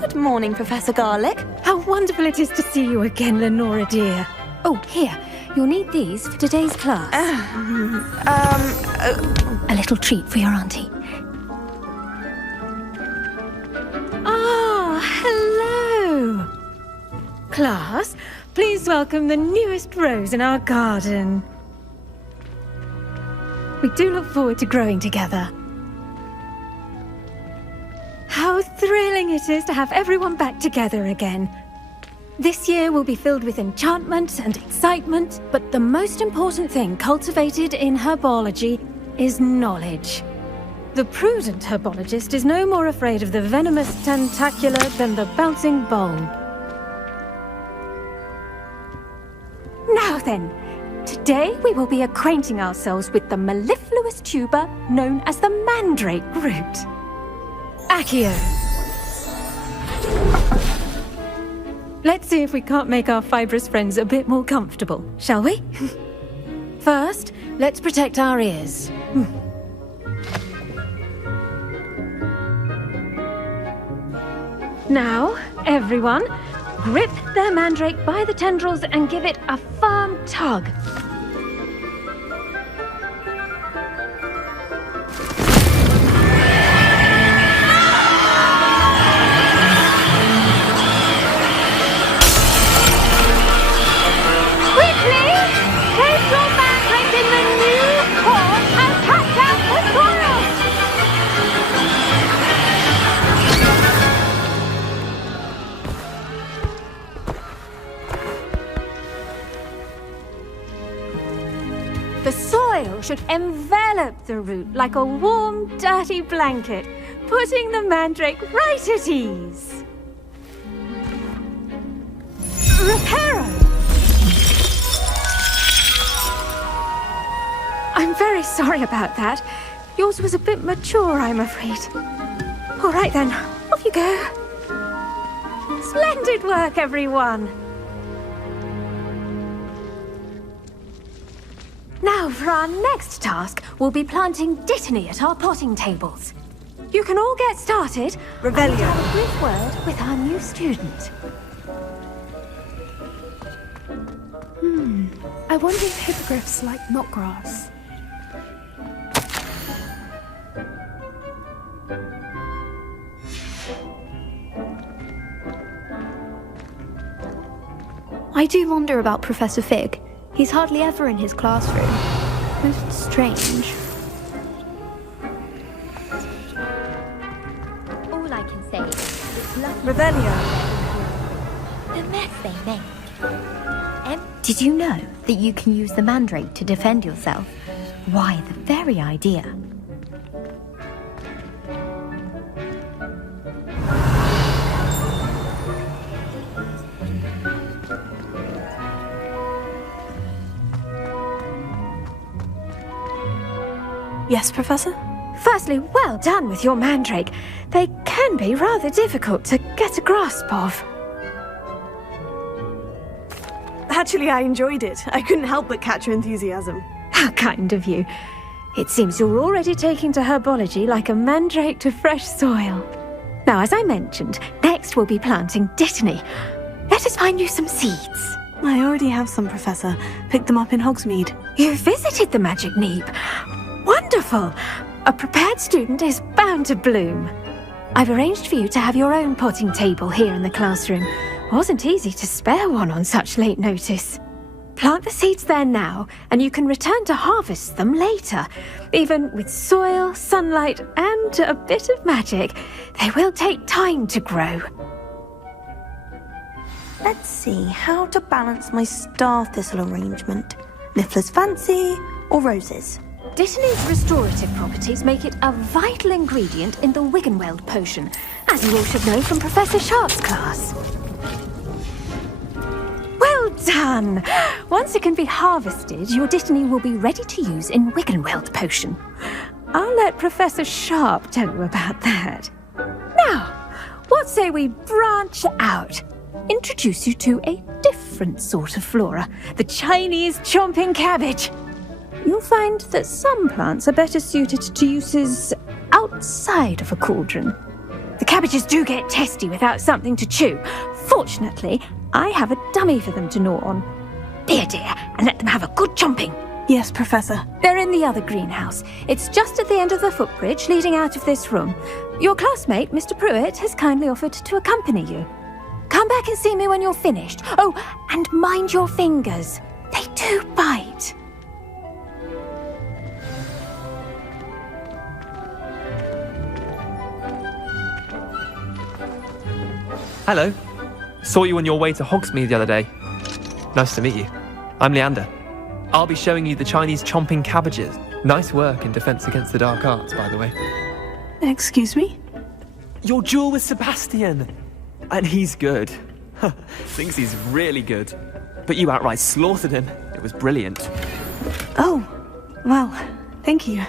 Good morning, Professor Garlick. How wonderful it is to see you again, Lenora dear. Oh, here. You'll need these for today's class. A little treat for your auntie. Ah, hello. Class, please welcome the newest rose in our garden. We do look forward to growing together. How thrilling it is to have everyone back together again. This year will be filled with enchantment and excitement, but the most important thing cultivated in herbology is knowledge. The prudent herbologist is no more afraid of the venomous tentacula than the bouncing bulb. Now then, today we will be acquainting ourselves with the mellifluous tuber known as the mandrake root. Accio. Let's see if we can't make our fibrous friends a bit more comfortable, shall we? First, let's protect our ears. Now, everyone, grip their mandrake by the tendrils and give it a firm tug. The soil should envelop the root like a warm, dirty blanket, putting the mandrake right at ease. Reparo! I'm very sorry about that. Yours was a bit mature, I'm afraid. All right then, off you go. Splendid work, everyone. Now, for our next task, we'll be planting Dittany at our potting tables. You can all get started. Revelio. And have a brief word with our new student. I wonder if hippogriffs like knotgrass. I do wonder about Professor Fig. He's hardly ever in his classroom. Most strange. All I can say is it's lucky Revelio. the mess they make. Did you know that you can use the mandrake to defend yourself? Why, the very idea. Yes, Professor? Firstly, well done with your mandrake. They can be rather difficult to get a grasp of. Actually, I enjoyed it. I couldn't help but catch your enthusiasm. How kind of you. It seems you're already taking to herbology like a mandrake to fresh soil. Now, as I mentioned, next we'll be planting Dittany. Let us find you some seeds. I already have some, Professor. Picked them up in Hogsmeade. You visited the Magic Neep. Wonderful! A prepared student is bound to bloom. I've arranged for you to have your own potting table here in the classroom. Wasn't easy to spare one on such late notice. Plant the seeds there now, and you can return to harvest them later. Even with soil, sunlight, and a bit of magic, they will take time to grow. Let's see how to balance my star thistle arrangement. Niffler's fancy or roses? Dittany's restorative properties make it a vital ingredient in the Wiggenweld potion, as you all should know from Professor Sharp's class. Well done! Once it can be harvested, your Dittany will be ready to use in Wiggenweld potion. I'll let Professor Sharp tell you about that. Now, what say we branch out? Introduce you to a different sort of flora, the Chinese chomping cabbage. You'll find that some plants are better suited to uses outside of a cauldron. cabbages do get testy without something to chew. Fortunately, I have a dummy for them to gnaw on. Be a dear and let them have a good chomping. Yes, Professor. They're in the other greenhouse. It's just at the end of the footbridge leading out of this room. Your classmate, Mr. Pruitt, has kindly offered to accompany you. Come back and see me when you're finished. Oh, and mind your fingers. They do bite. Hello. Saw you on your way to Hogsmeade the other day. Nice to meet you. I'm Leander. I'll be showing you the Chinese chomping cabbages. Nice work in Defense Against the Dark Arts, by the way. Excuse me? Your duel with Sebastian! And he's good. Thinks he's really good. But you outright slaughtered him. It was brilliant. Oh, well, thank you.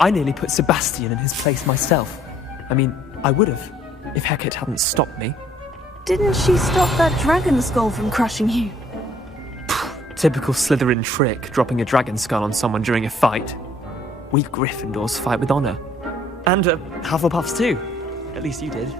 I nearly put Sebastian in his place myself. I mean, I would have, if Hecate hadn't stopped me. Didn't she stop that dragon skull from crushing you? Typical Slytherin trick, dropping a dragon skull on someone during a fight. We Gryffindors fight with honour. And Hufflepuffs too. At least you did.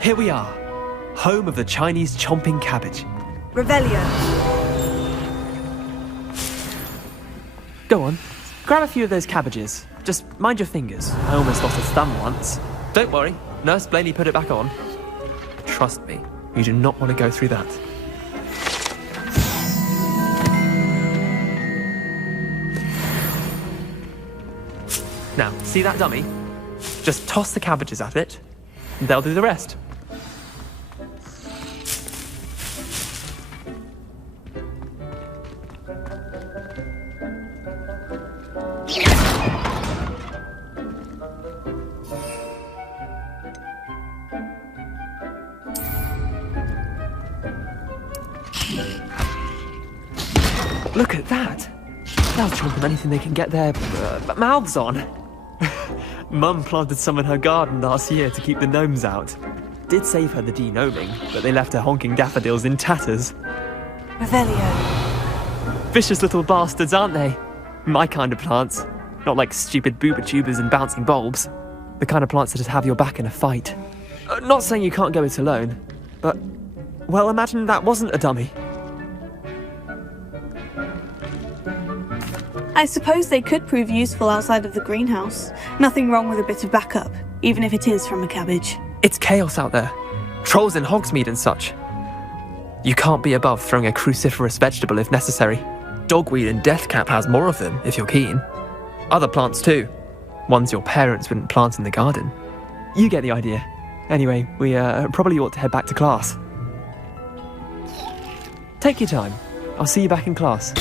Here we are, home of the Chinese chomping cabbage. Revelio. Go on, grab a few of those cabbages. Just mind your fingers. I almost lost a thumb once. Don't worry, Nurse Blaney put it back on. Trust me, you do not want to go through that. Now, see that dummy? Just toss the cabbages at it, and they'll do the rest. Look at that! They'll chomp on anything they can get their mouths on. Mum planted some in her garden last year to keep the gnomes out. Did save her the de-gnoming, but they left her honking daffodils in tatters. Revelio. Vicious little bastards, aren't they? My kind of plants. Not like stupid booba tubers and bouncing bulbs. The kind of plants that just have your back in a fight. Not saying you can't go it alone, but... well, imagine that wasn't a dummy. I suppose they could prove useful outside of the greenhouse. Nothing wrong with a bit of backup, even if it is from a cabbage. It's chaos out there. Trolls in Hogsmeade and such. You can't be above throwing a cruciferous vegetable if necessary. Dogweed and deathcap has more of them, if you're keen. Other plants too. Ones your parents wouldn't plant in the garden. You get the idea. Anyway, we probably ought to head back to class. Take your time. I'll see you back in class.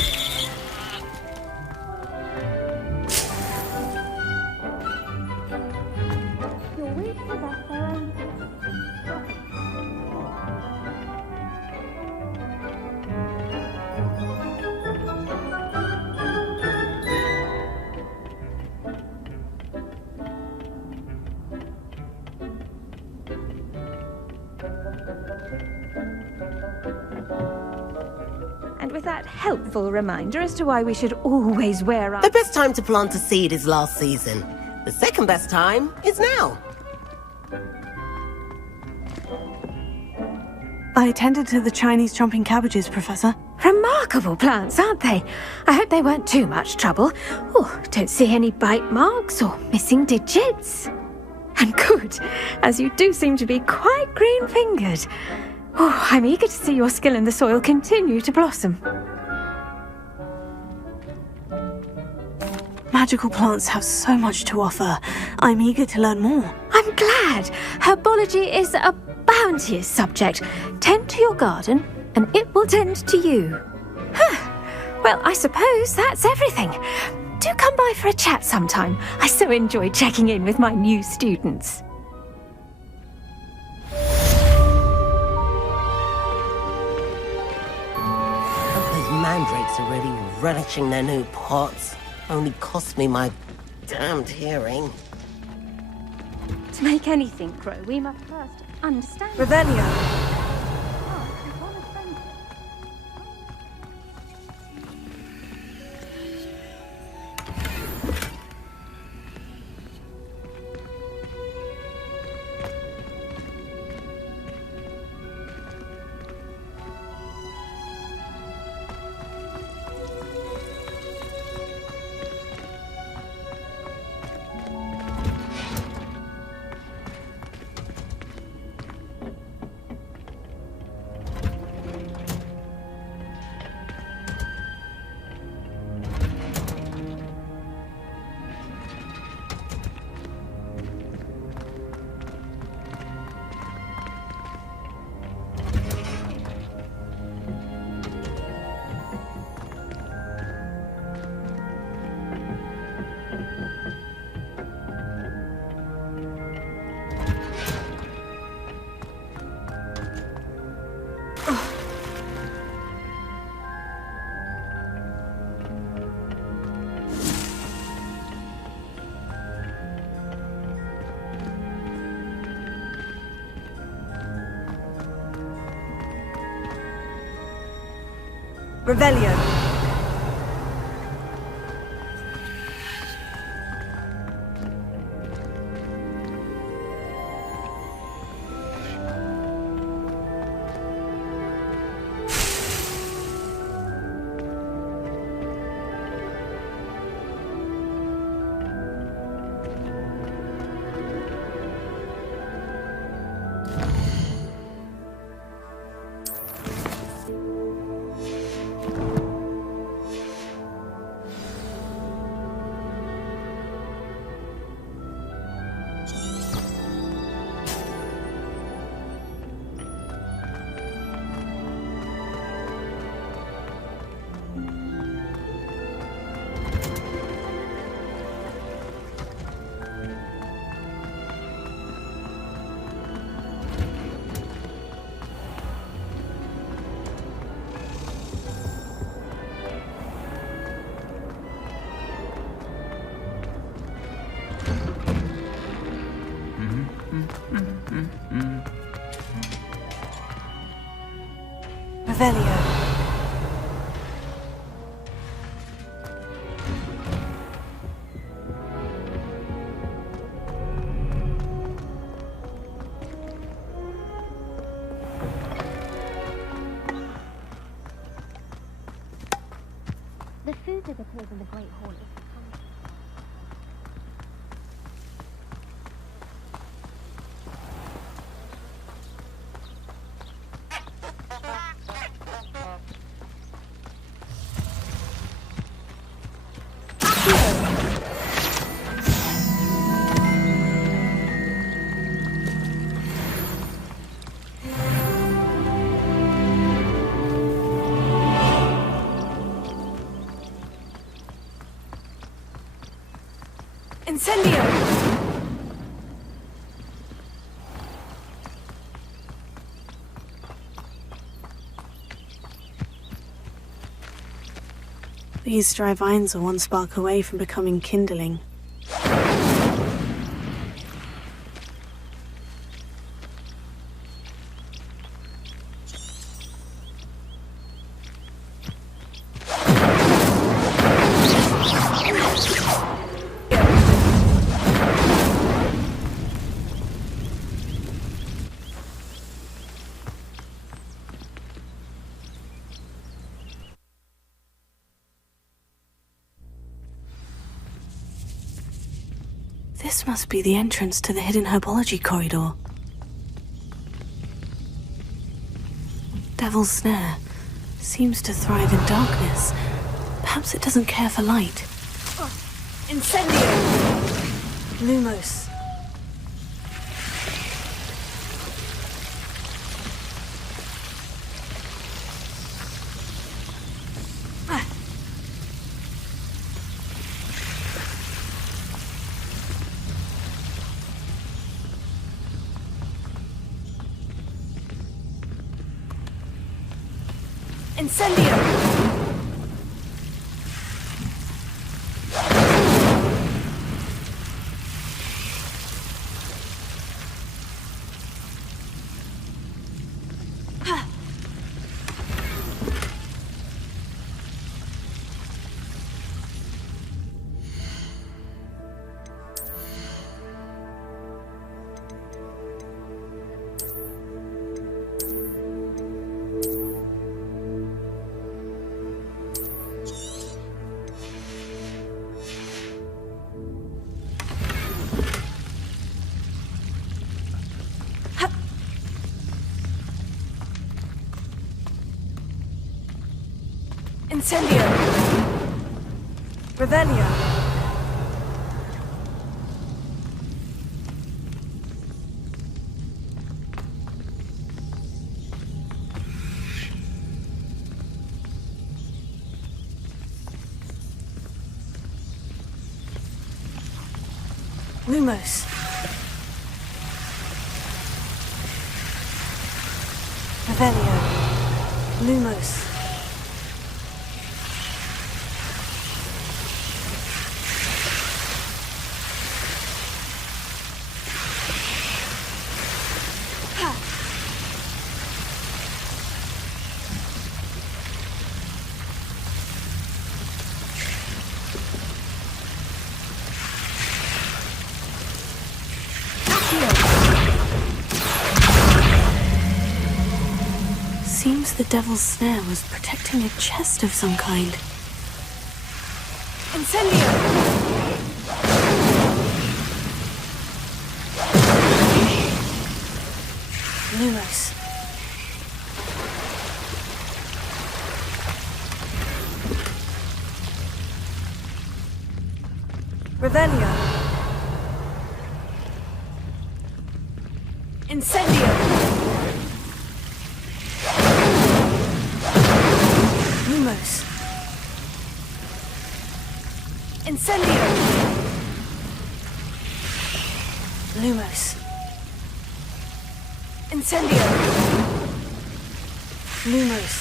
And with that helpful reminder as to why we should always wear our... The best time to plant a seed is last season. The second best time is now. I tended to the Chinese chomping cabbages, Professor. Remarkable plants, aren't they? I hope they weren't too much trouble. Oh, don't see any bite marks or missing digits. And good, as you do seem to be quite green-fingered. Oh, I'm eager to see your skill in the soil continue to blossom. Magical plants have so much to offer. I'm eager to learn more. I'm glad. Herbology is a bounteous subject. Tend to your garden, and it will tend to you. Well, I suppose that's everything. Do come by for a chat sometime. I so enjoy checking in with my new students. Those mandrakes kids already relishing their new pots. Only cost me my damned hearing. To make anything grow, we must first understand. Revelio. Revelio. Revelio. The food that appears in the Great Hall is Incendio! These dry vines are one spark away from becoming kindling. This must be the entrance to the hidden herbology corridor. Devil's Snare seems to thrive in darkness. Perhaps it doesn't care for light. Incendio! Lumos. Incendio! Incendio! Revelio! Lumos. Revelio. Lumos. Seems the devil's snare was protecting a chest of some kind. Incendio! Lumos. Revelio. Incendio. Lumos. Incendio. Lumos. Incendio. Lumos.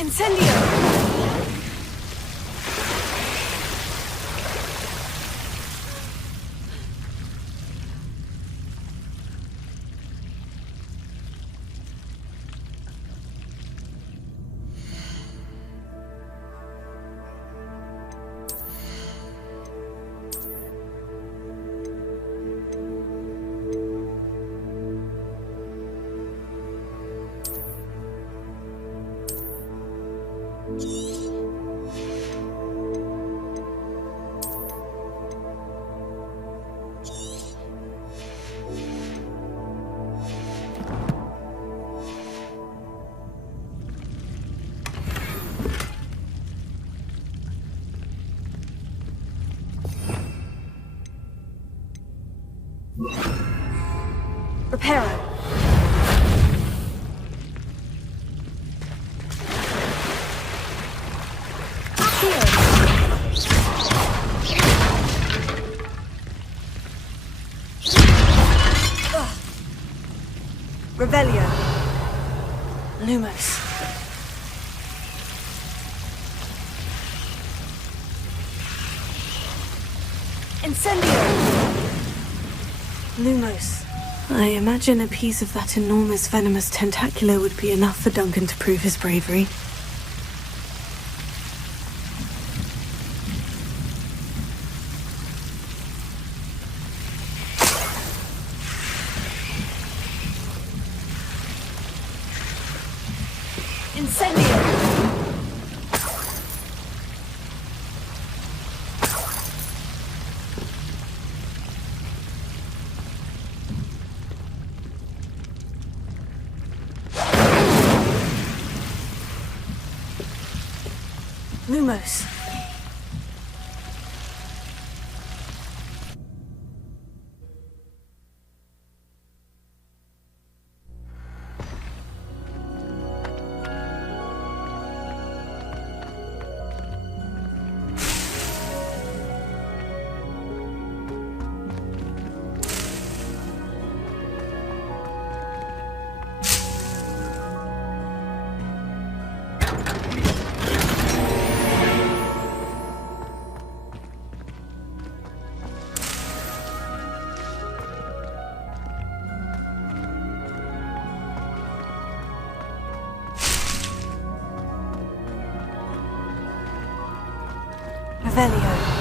Incendio. Reparo. Revelio. Lumos. Incendio. Lumos. I imagine a piece of that enormous venomous tentacular would be enough for Duncan to prove his bravery. Incendio! Lumos. Revelio.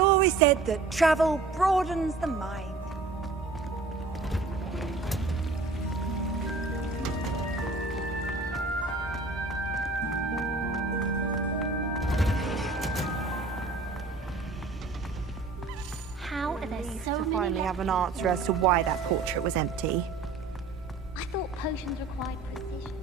I've always said that travel broadens the mind. How are there so to many finally have an answer as to why that portrait was empty. I thought potions required precision.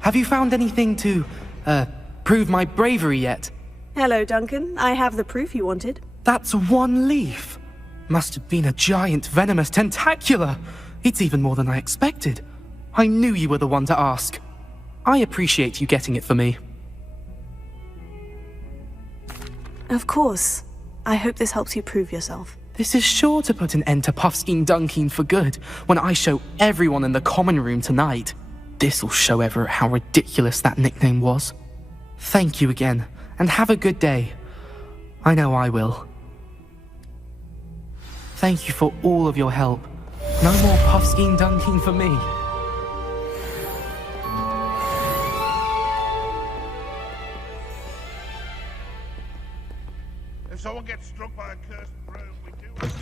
Have you found anything to, prove my bravery yet? Hello, Duncan. I have the proof you wanted. That's one leaf. Must have been a giant venomous tentacula. It's even more than I expected. I knew you were the one to ask. I appreciate you getting it for me. Of course. I hope this helps you prove yourself. This is sure to put an end to Puffskein Dunkeen for good when I show everyone in the common room tonight. This'll show Everett how ridiculous that nickname was. Thank you again, and have a good day. I know I will. Thank you for all of your help. No more Puffskein Dunkeen for me. If someone gets struck by a cursed broom, we do it.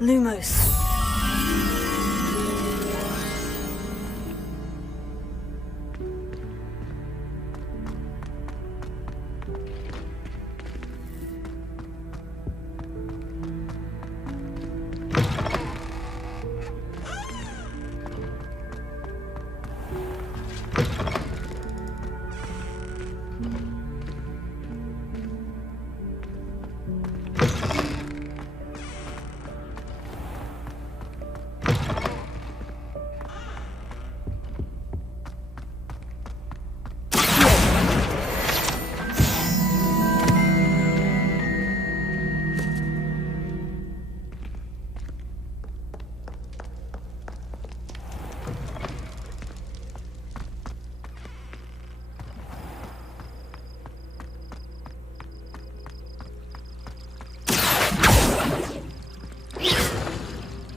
Lumos.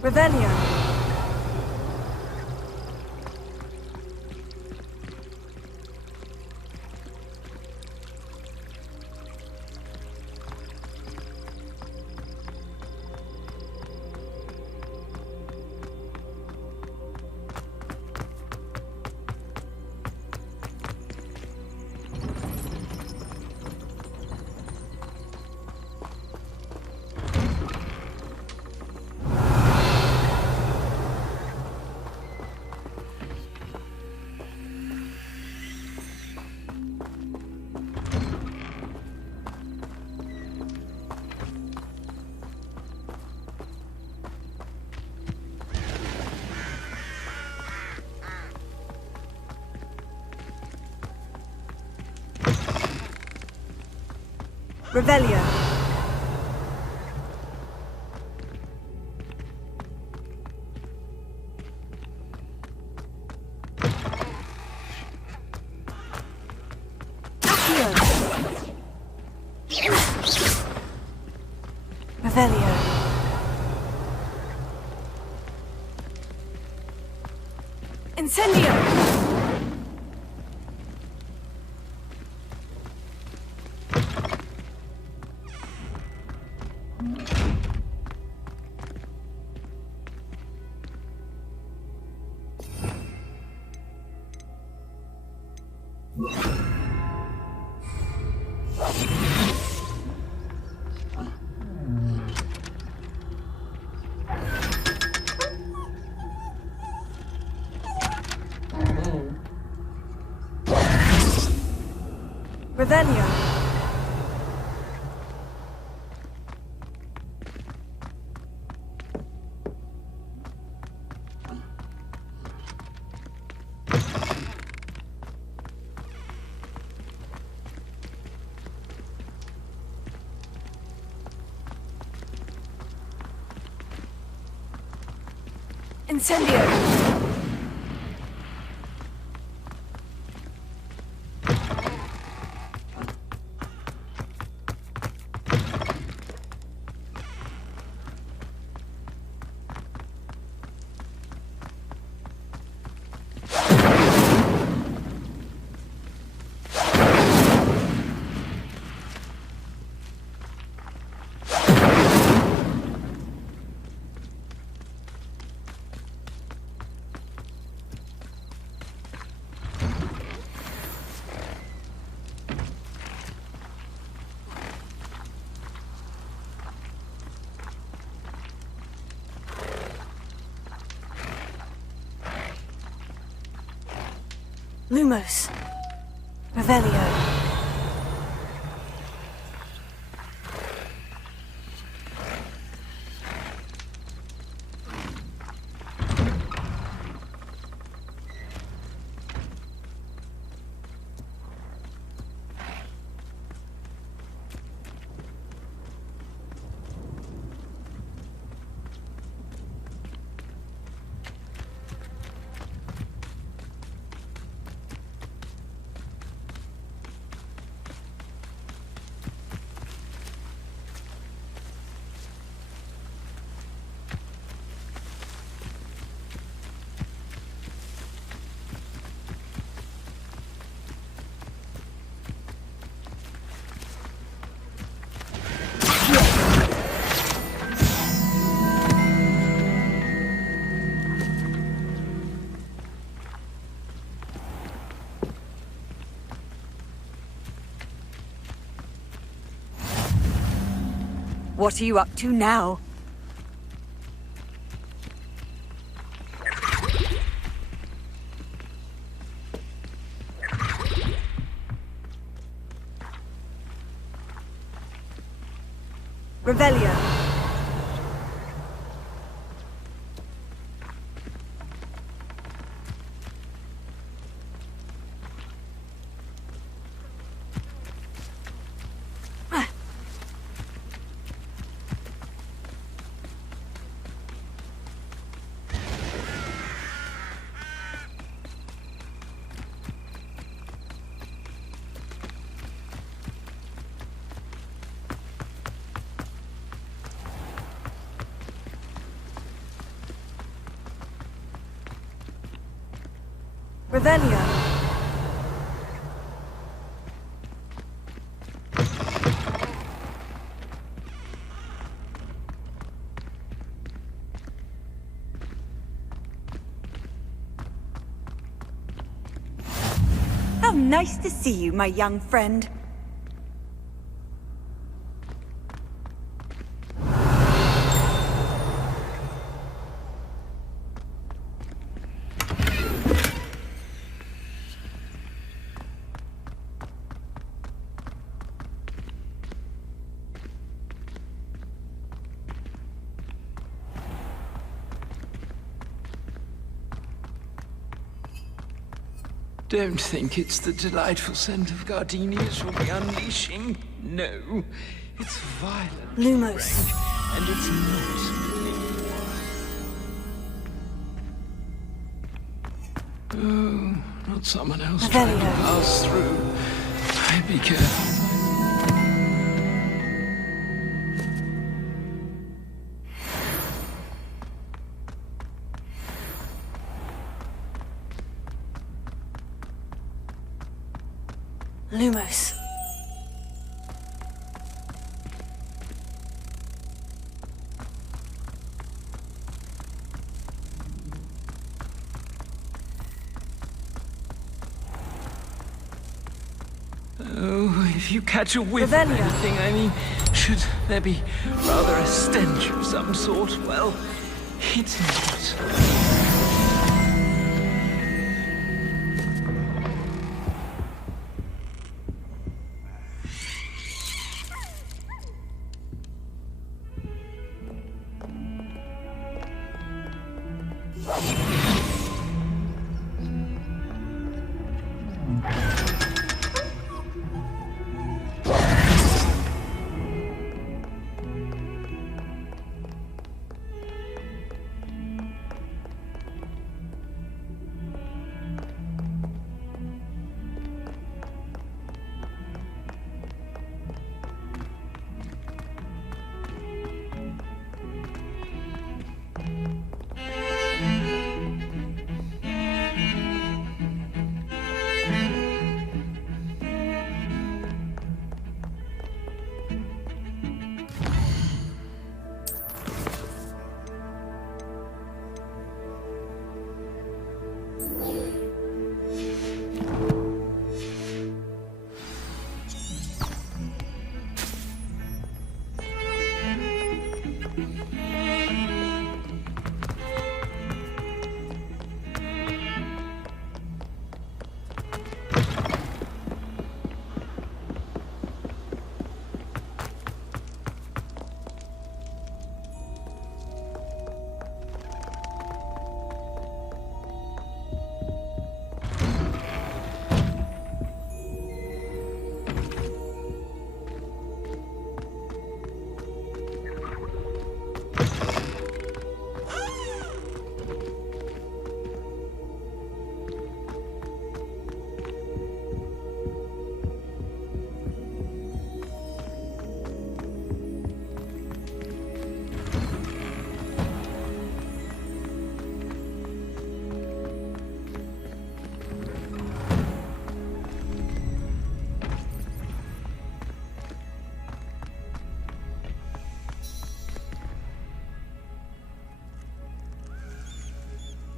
Revelio. Revelio. Accio. Revelio. Incendio! Revelio. Incendio. Lumos. Revelio. What are you up to now? Revelio. Revelio. How nice to see you, my young friend. Don't think it's the delightful scent of gardenias you'll be unleashing. No, it's violent, Lumos. Frank, and it's not. Oh, not someone else trying to pass through. Be careful. Lumos. Oh, if you catch a whiff of Revelio. anything, I mean, should there be rather a stench of some sort? Well, it's not.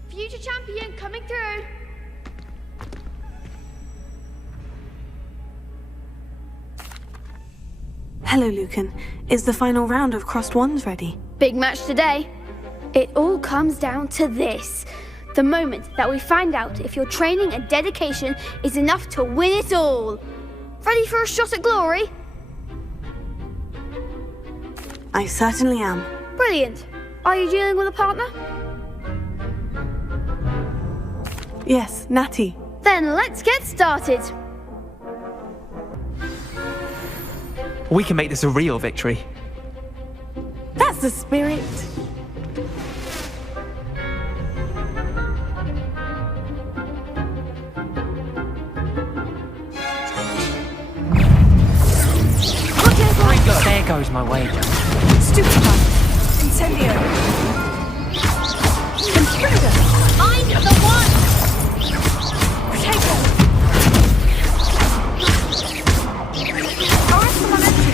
Future champion coming through. Hello, Lucan. Is the final round of Crossed Wands ready? Big match today. It all comes down to this. The moment that we find out if your training and dedication is enough to win it all. Ready for a shot at glory? I certainly am. Brilliant. Are you dealing with a partner? Yes, Natty. Then let's get started. We can make this a real victory. That's the spirit. There goes my wager. Stupefy. Incendio. I'm the one! Potato. Arrest the momentum.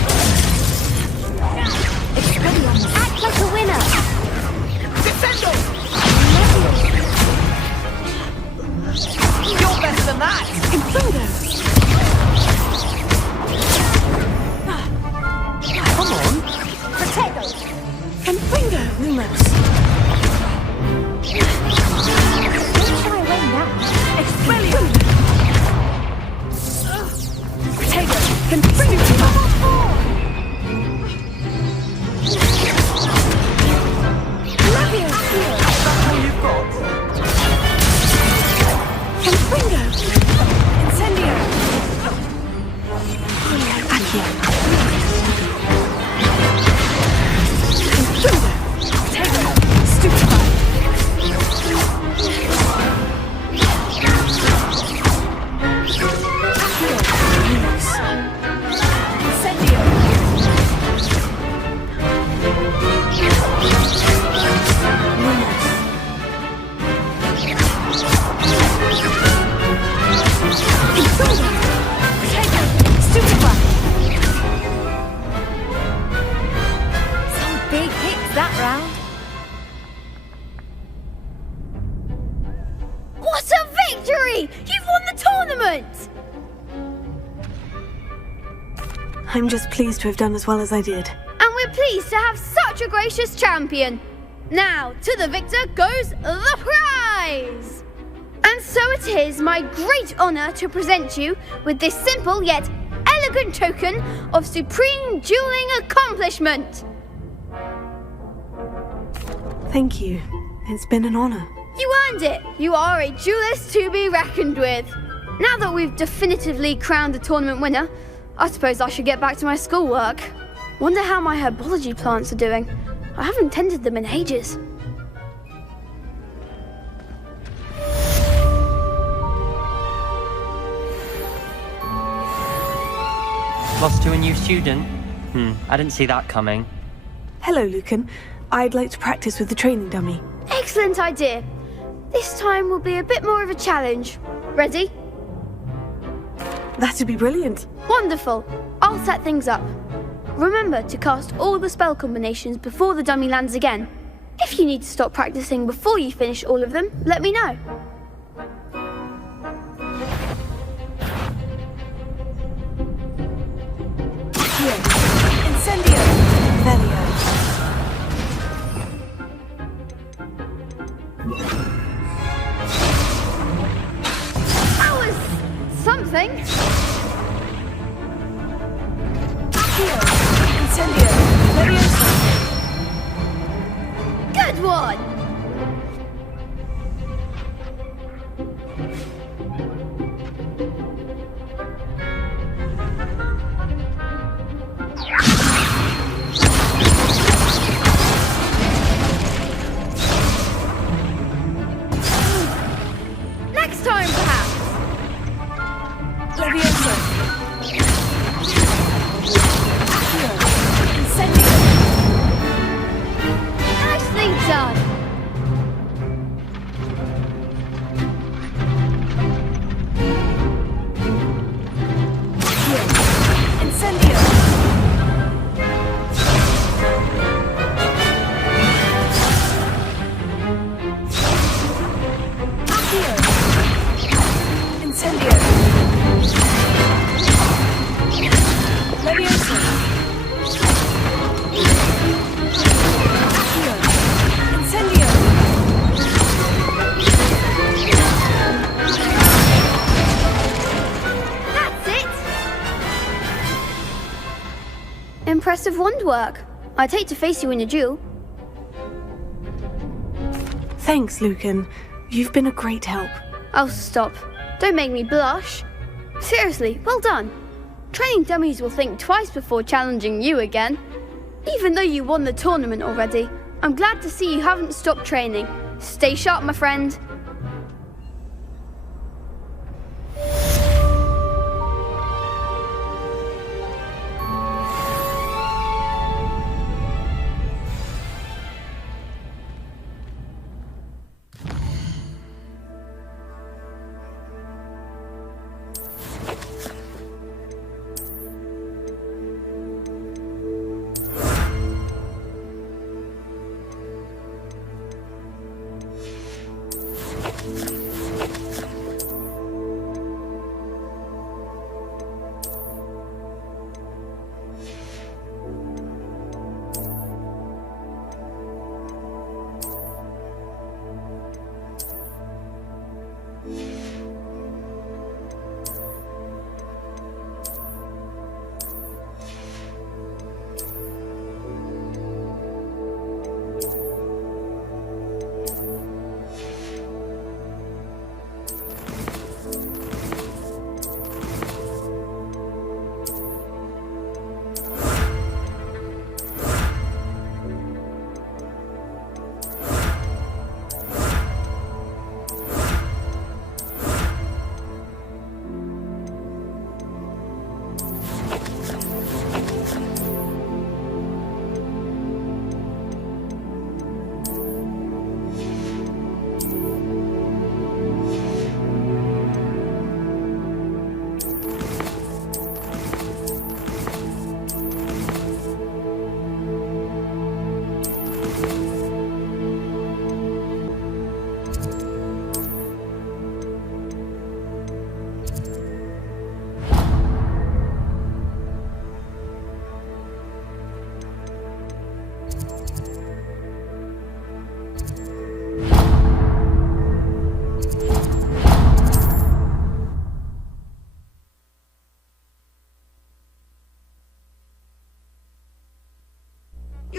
Expelliarmus. Act like a winner! Defendo. You're better than that. Implodo. Come on. Potato. Confringo, Lumos. Don't shy away now. Expelliarmus. Potato. Confringo. That's all you've got. Confringo. Incendio. Potato. Stupefy. Incendio. Potato. I'm just pleased to have done as well as I did. And we're pleased to have such a gracious champion. Now, to the victor goes the prize! And so it is my great honour to present you with this simple yet elegant token of supreme dueling accomplishment. Thank you. It's been an honour. You earned it. You are a duelist to be reckoned with. Now that we've definitively crowned the tournament winner, I suppose I should get back to my schoolwork. Wonder how my herbology plants are doing. I haven't tended them in ages. Lost to a new student? I didn't see that coming. Hello, Lucan. I'd like to practice with the training dummy. Excellent idea. This time will be a bit more of a challenge. Ready? That'd be brilliant. Wonderful. I'll set things up. Remember to cast all the spell combinations before the dummy lands again. If you need to stop practicing before you finish all of them, let me know. Incendio. Velio. That was something. Accio. Incendio. Leviosa. Good one. Next time, perhaps. Leviosa. Accio. Incendio. Nicely done. Incendio. Accio. Incendio. Leviosa. Accio. Incendio. That's it. Impressive wand work. I'd hate to face you in a duel. Thanks, Lucan. You've been a great help. Oh, stop. Don't make me blush. Seriously, well done. Training dummies will think twice before challenging you again. Even though you won the tournament already, I'm glad to see you haven't stopped training. Stay sharp, my friend.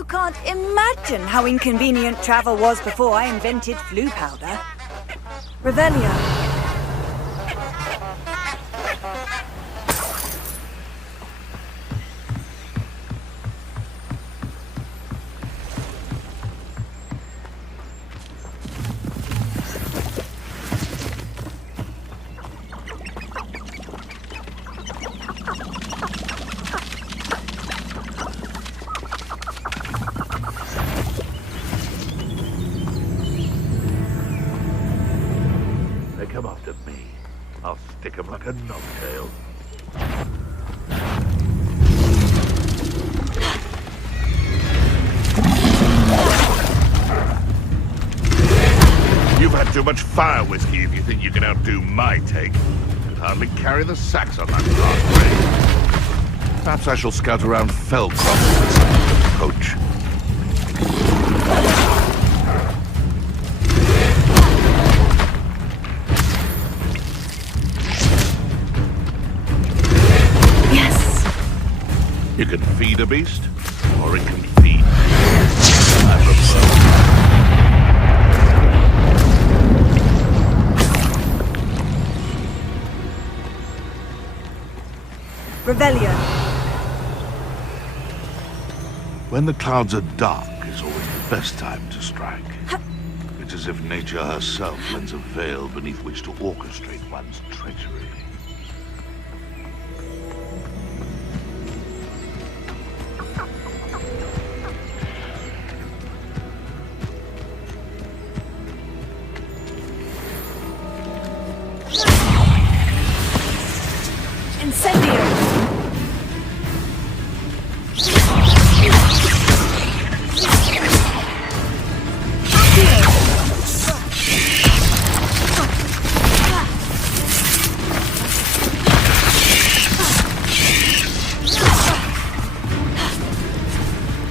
can't imagine how inconvenient travel was before I invented flu powder. Revelio. Come after me. I'll stick him like a knobtail. You've had too much fire whiskey if you think you can outdo my take. Could hardly carry the sacks on that last raid. Perhaps I shall scout around Fellcroft with some coach. You can feed a beast, or it can feed. I Revelio. When the clouds are dark is always the best time to strike. It's as if nature herself lends a veil beneath which to orchestrate one's treachery.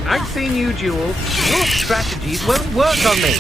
I've seen you, Jewel. Your strategies won't work on me.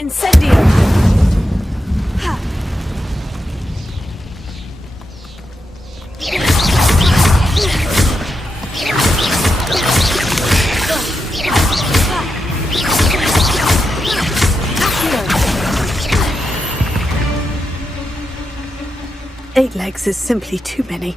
Incendio! Eight legs is simply too many.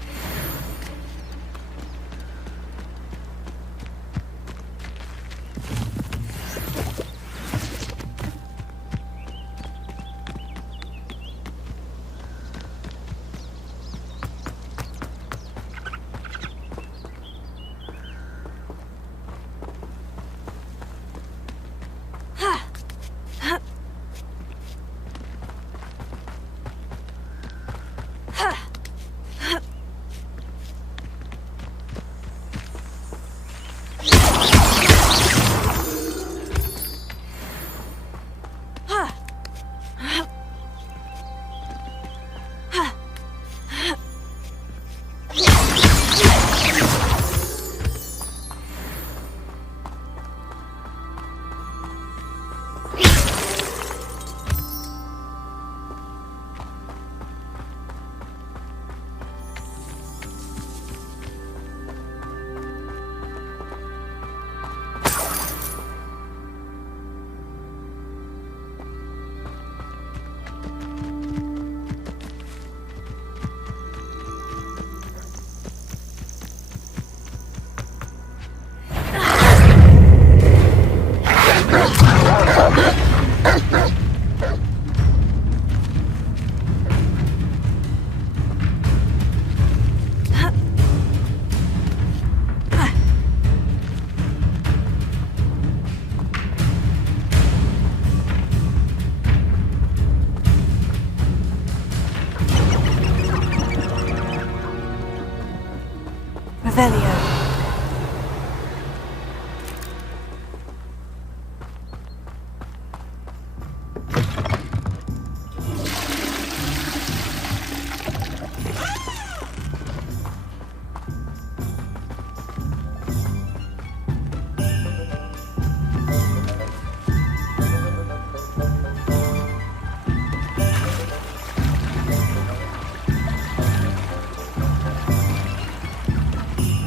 Revelio.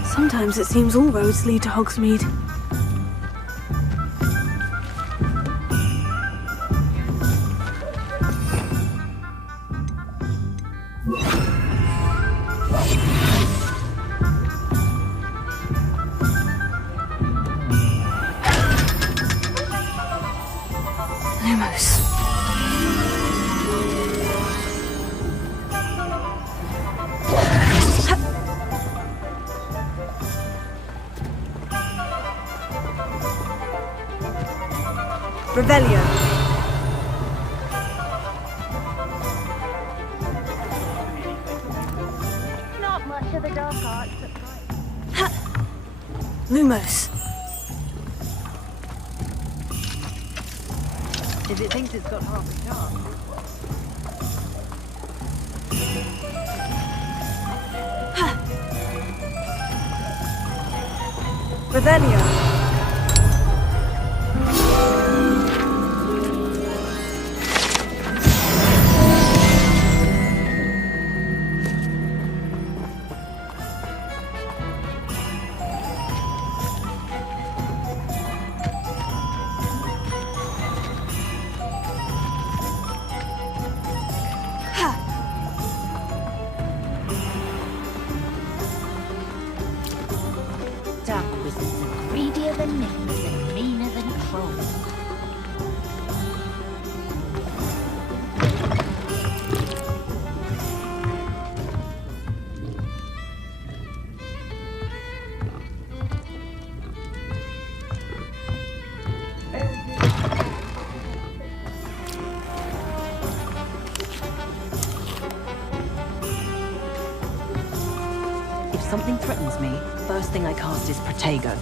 Sometimes it seems all roads lead to Hogsmeade. Lumos. Revelio. Not much of the dark arts, but Lumos. If it thinks it's got half a chance. Revelio. Dark wizards are greedier than nippers and meaner than trolls. If something threatens me, first thing I cast is Protego.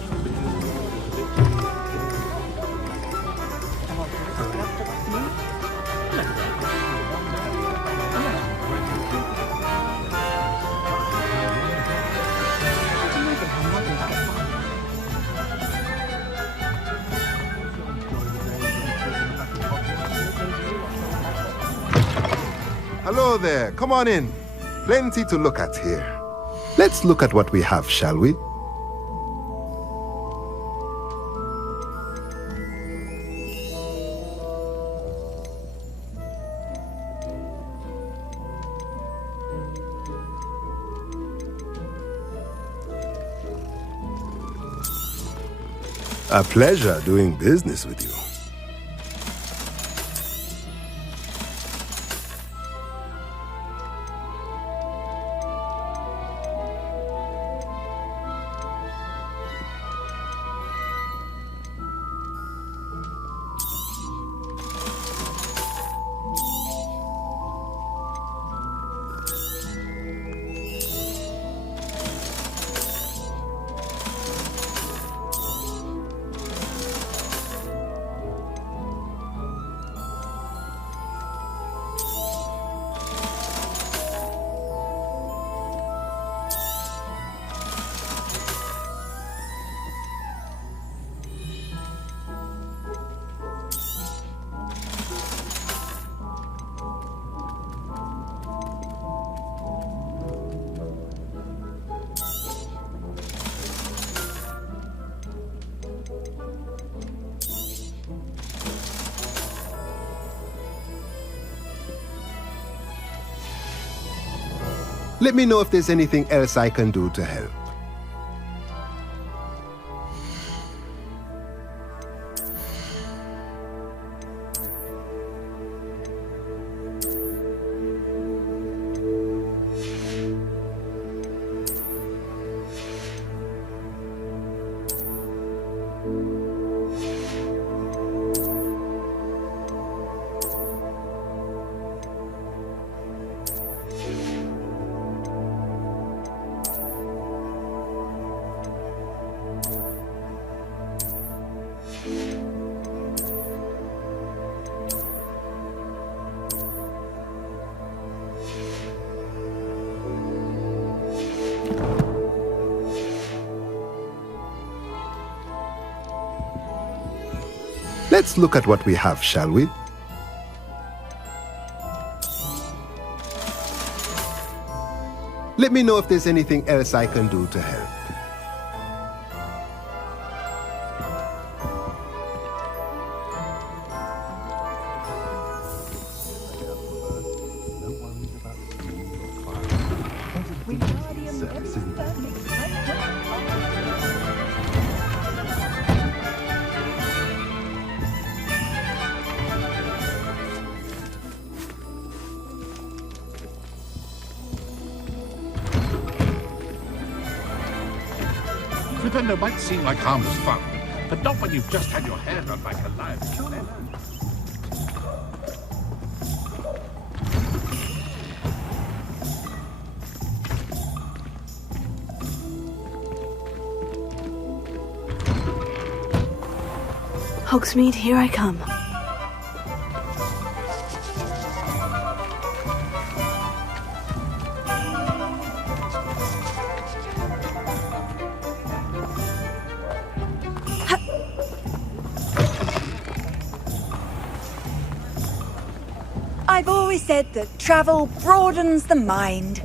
Hello there. Come on in. Plenty to look at here. Let's look at what we have, shall we? A pleasure doing business with you. Let me know if there's anything else I can do to help. Let's look at what we have, shall we? Let me know if there's anything else I can do to help. Defender might seem like harmless fun, but not when you've just had your hair done like a live child. Hogsmeade, here I come. I've always said that travel broadens the mind.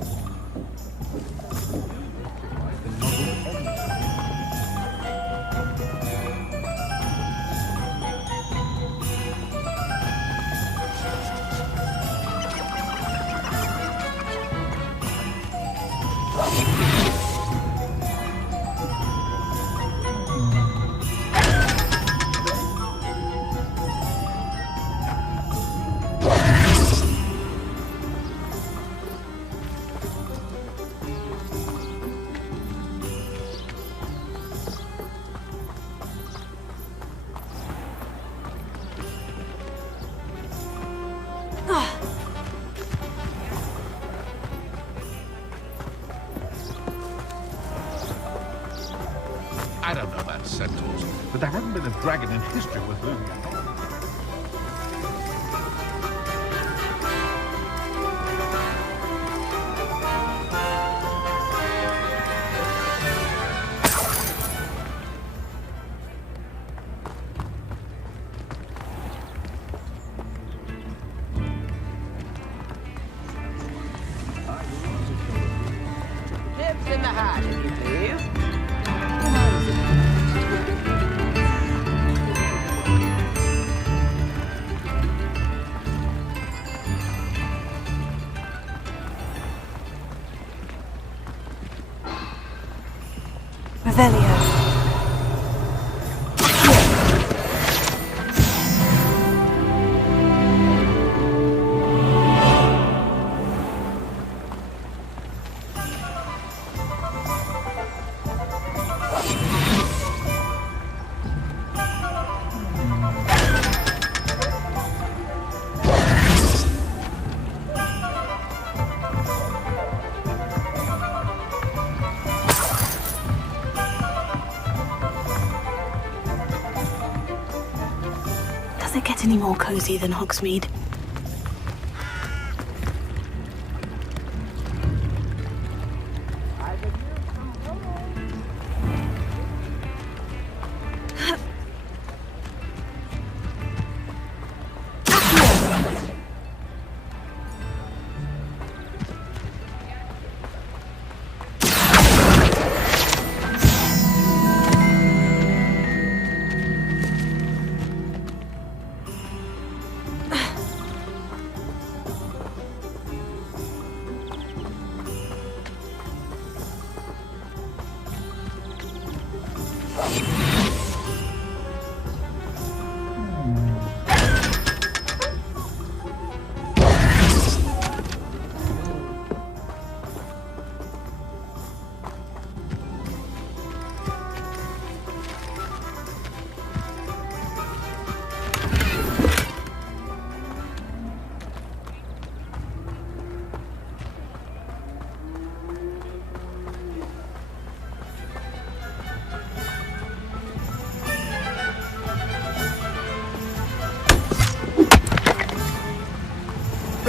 I don't know about centaurs, but there hasn't been a dragon in history with whom you know. Revelio. Does it get any more cozy than Hogsmeade?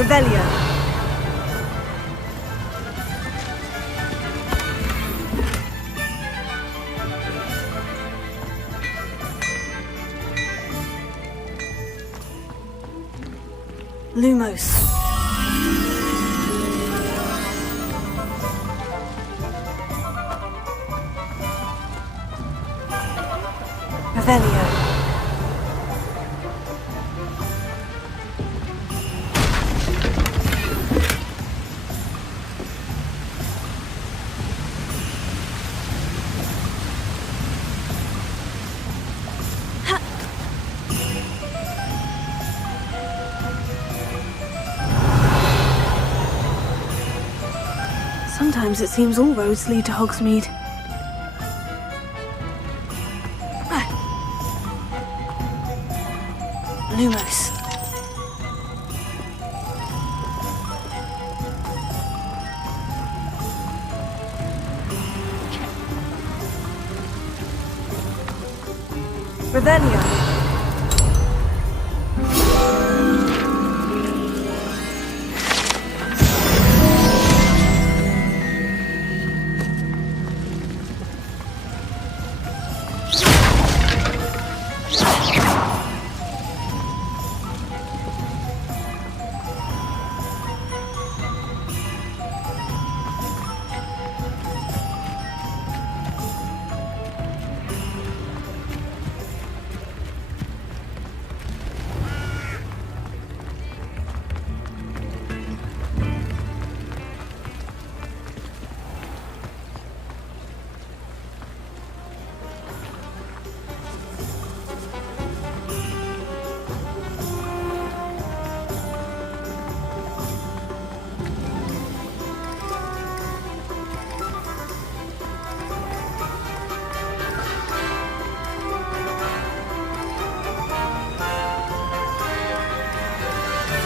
Revelio. Lumos. Revelio. Sometimes it seems all roads lead to Hogsmeade. Lumos. Revelio.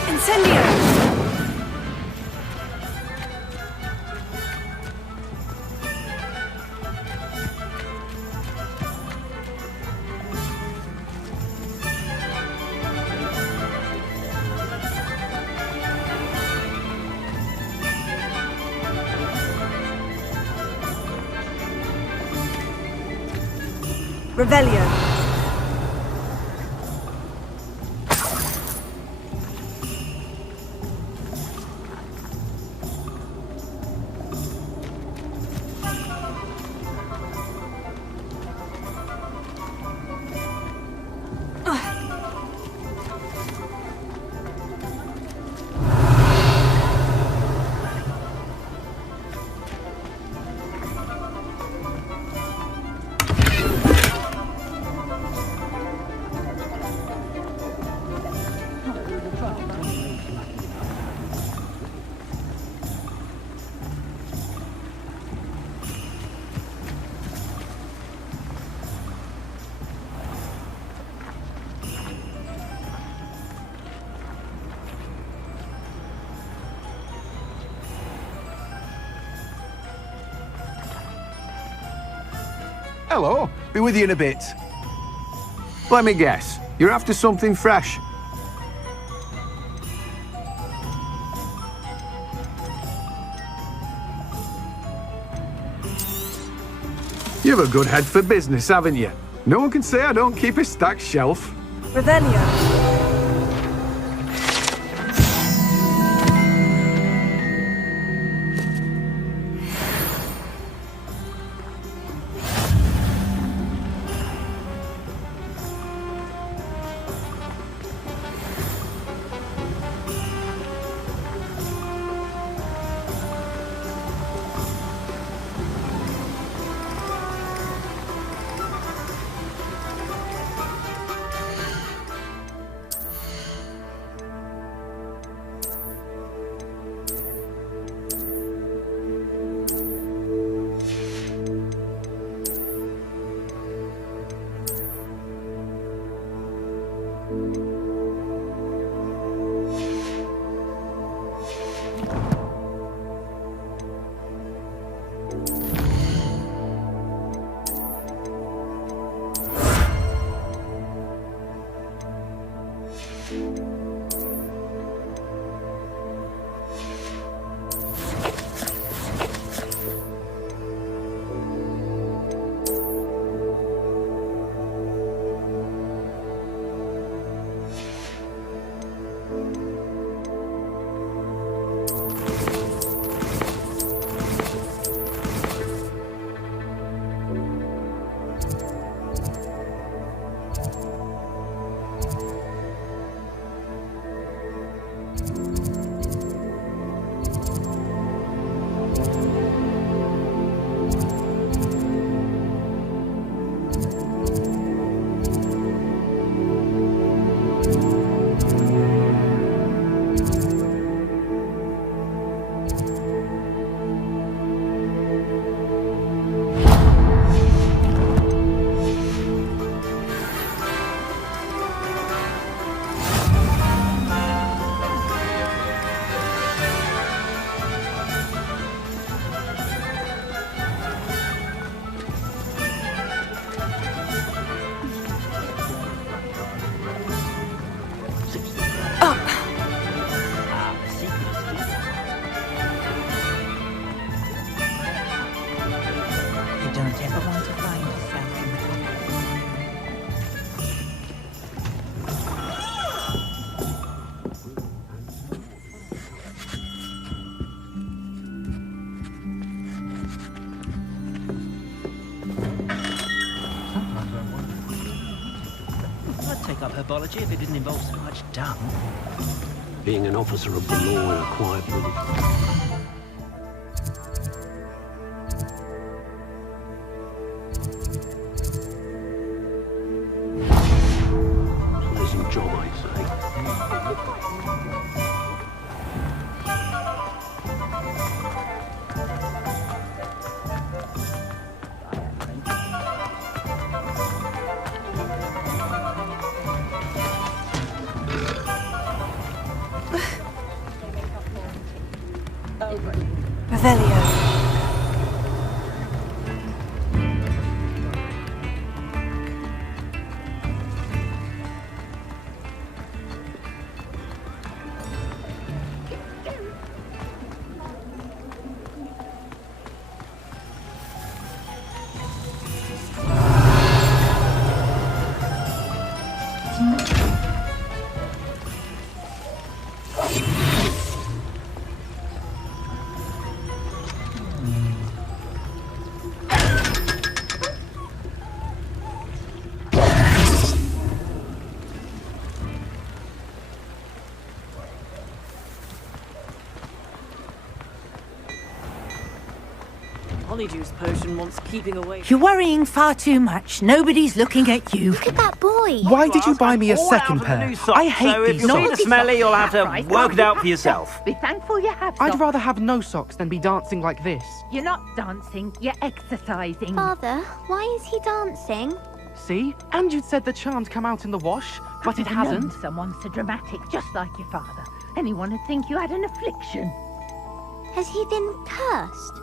Incendio! Revelio. Hello, be with you in a bit. Let me guess, you're after something fresh. You've a good head for business, haven't you? No one can say I don't keep a stacked shelf. Revelio. Herbology if it didn't involve so much dung. Being an officer of the law in a quiet village. Pleasant job, I'd say. Revelio. Honeyjuice potion wants keeping away. You're worrying far too much. Nobody's looking at you. Look at that boy. Why did you buy me a second pair? I hate these If socks. you're smelly, you'll have to work it out for yourself. Be thankful you have I'd socks. rather have no socks than be dancing like this. You're not dancing, you're exercising. Father, why is he dancing? See? And you'd said the charm's come out in the wash, but it hasn't. Someone so dramatic, just like your father. Anyone would think you had an affliction. Has he been cursed?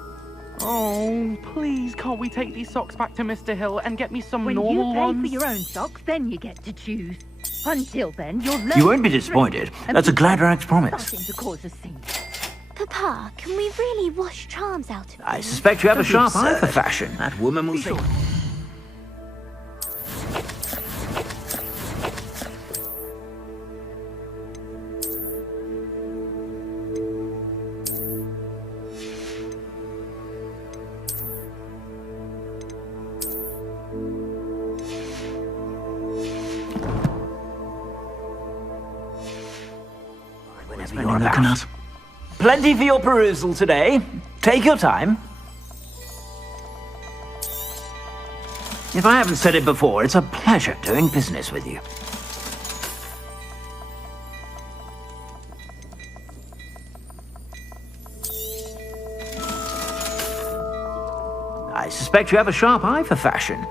Oh, please, can't we take these socks back to Mr. Hill and get me some When normal you pay ones? for your own socks, then you get to choose. Until then, you'll learn. You won't be disappointed. That's a Gladrax promise. Nothing to cause a scene. Papa, can we really wash charms out of I them? suspect you have a Don't be sharp eye absurd. for fashion. That woman will see. Whenever you're about. Plenty for your perusal today. Take your time. If I haven't said it before, it's a pleasure doing business with you. I suspect you have a sharp eye for fashion.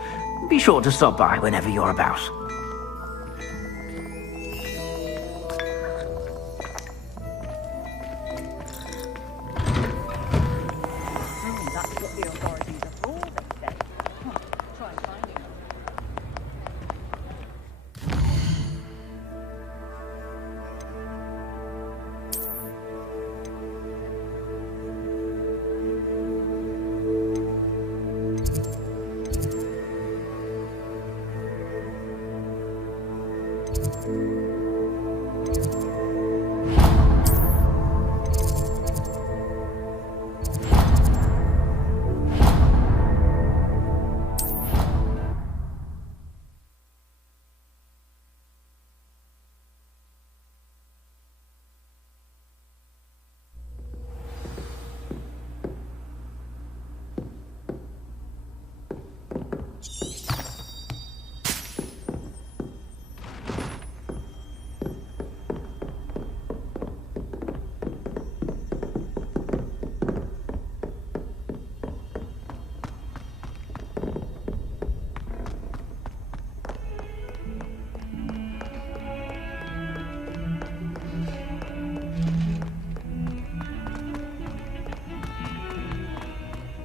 Be sure to stop by whenever you're about.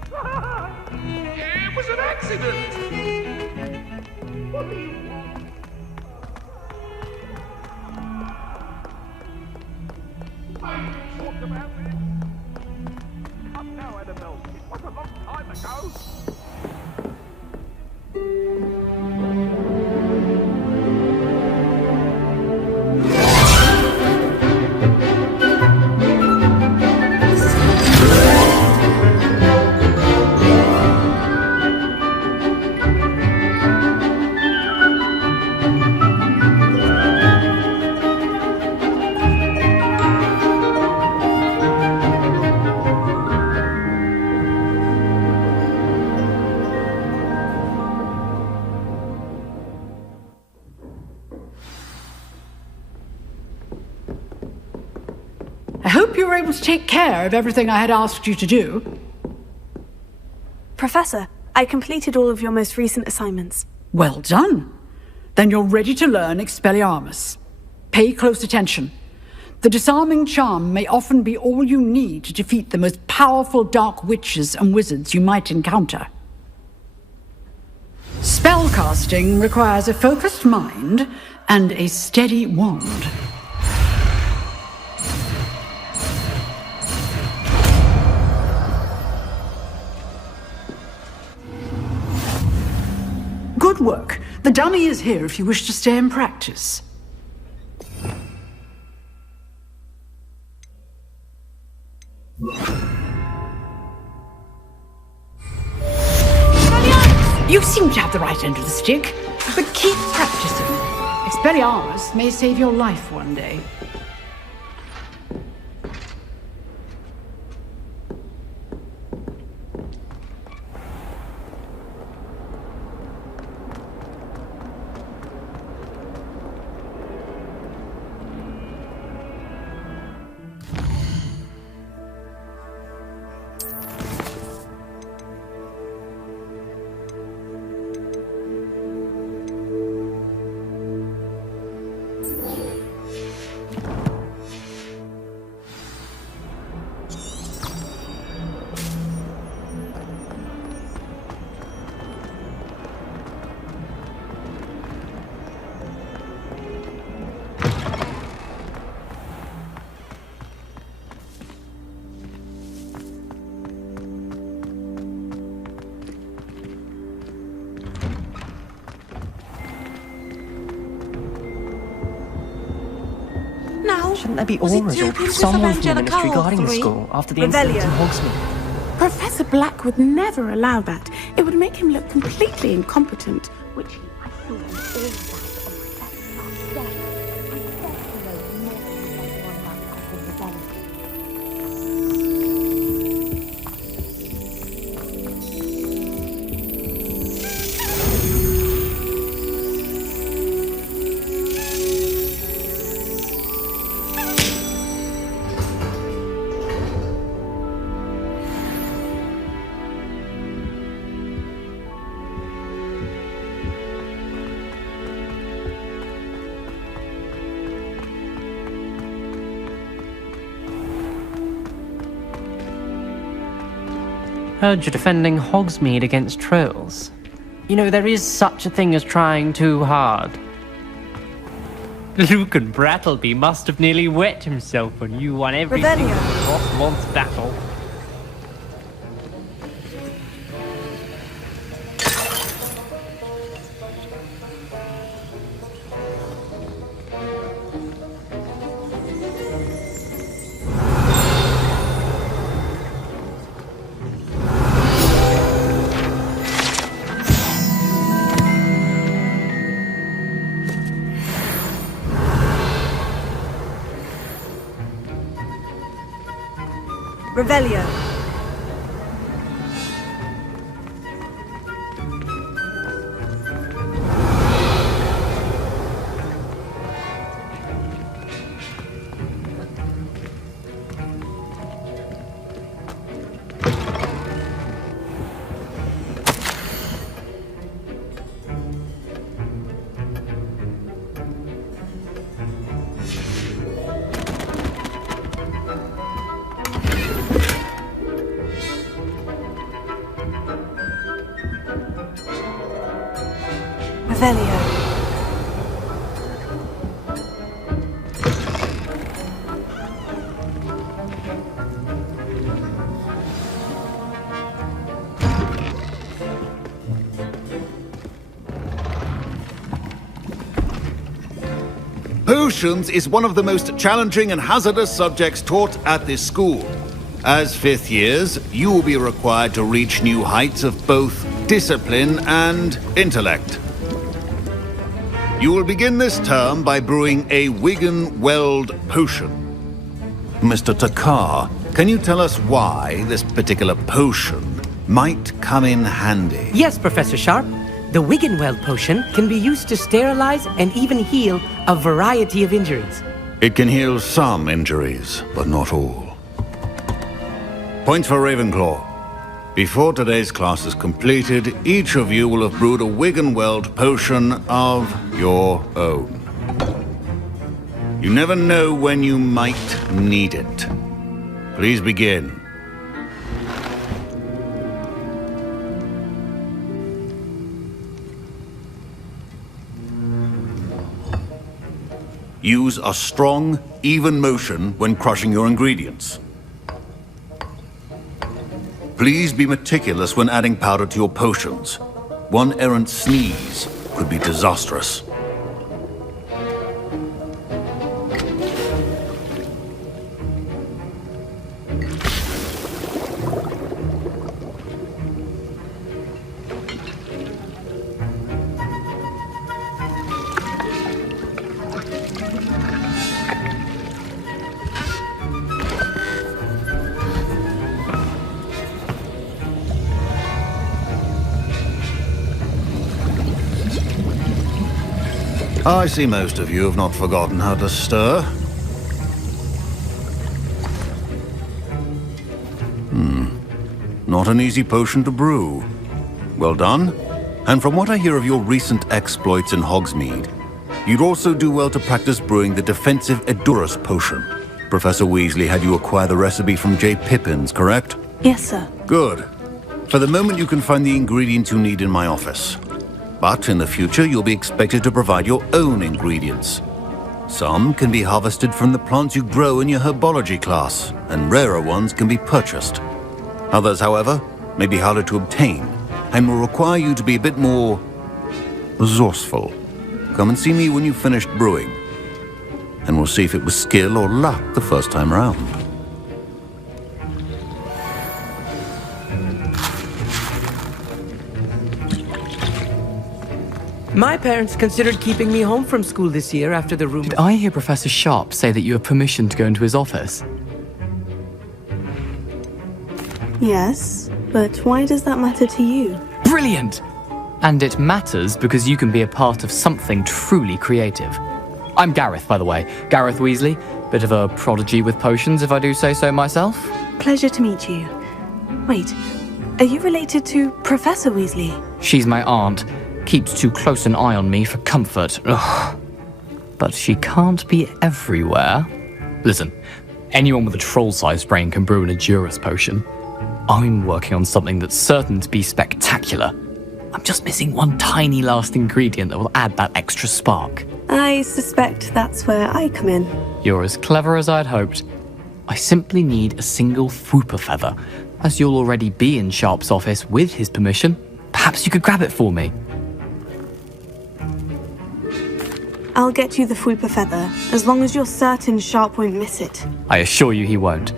It was an accident! What do you want? I talked about this. Come now, Annabelle. It was a long time ago. I hope you were able to take care of everything I had asked you to do. Professor, I completed all of your most recent assignments. Well done. Then you're ready to learn Expelliarmus. Pay close attention. The disarming charm may often be all you need to defeat the most powerful dark witches and wizards you might encounter. Spellcasting requires a focused mind and a steady wand. Good work. The dummy is here if you wish to stay and practice. You seem to have the right end of the stick, but keep practicing. Expelliarmus may save your life one day. Shouldn't there be Was it auras too or Princess someone from the Angelica ministry or guarding the 3? school after the incident in Hogsmeade? Professor Black would never allow that. It would make him look completely incompetent, which I saw in all that on Professor Black's death. I definitely know anyone like the rebellion. Heard you're defending Hogsmeade against trolls. You know, there is such a thing as trying too hard. Lucan Brattleby must have nearly wet himself when you won every single Frostmont's battle. Revelio. Revelio. Potions is one of the most challenging and hazardous subjects taught at this school. As fifth years, you will be required to reach new heights of both discipline and intellect. You will begin this term by brewing a Wigan-Weld potion. Mr. Takar, can you tell us why this particular potion might come in handy? Yes, Professor Sharp. The Wigan-Weld potion can be used to sterilize and even heal a variety of injuries. It can heal some injuries, but not all. Points for Ravenclaw. Before today's class is completed, each of you will have brewed a Wigan-Weld potion of your own. You never know when you might need it. Please begin. Use a strong, even motion when crushing your ingredients. Please be meticulous when adding powder to your potions. One errant sneeze could be disastrous. I see most of you have not forgotten how to stir. Not an easy potion to brew. Well done. And from what I hear of your recent exploits in Hogsmeade, you'd also do well to practice brewing the defensive Edurus potion. Professor Weasley had you acquire the recipe from J. Pippins, correct? Yes, sir. Good. For the moment, you can find the ingredients you need in my office. But in the future, you'll be expected to provide your own ingredients. Some can be harvested from the plants you grow in your herbology class, and rarer ones can be purchased. Others, however, may be harder to obtain, and will require you to be a bit more resourceful. Come and see me when you've finished brewing. and we'll see if it was skill or luck the first time round. My parents considered keeping me home from school this year after the rumor. Did I hear Professor Sharp say that you have permission to go into his office? Yes, but why does that matter to you? Brilliant! And it matters because you can be a part of something truly creative. I'm Gareth, by the way. Gareth Weasley. Bit of a prodigy with potions, if I do say so myself. Pleasure to meet you. Wait, are you related to Professor Weasley? She's my aunt. Keeps too close an eye on me for comfort. Ugh. But she can't be everywhere. Listen, anyone with a troll-sized brain can brew an Edurus potion. I'm working on something that's certain to be spectacular. I'm just missing one tiny last ingredient that will add that extra spark. I suspect that's where I come in. You're as clever as I'd hoped. I simply need a single Fwooper feather. As you'll already be in Sharp's office with his permission, perhaps you could grab it for me. I'll get you the Fwooper feather, as long as you're certain Sharp won't miss it. I assure you he won't.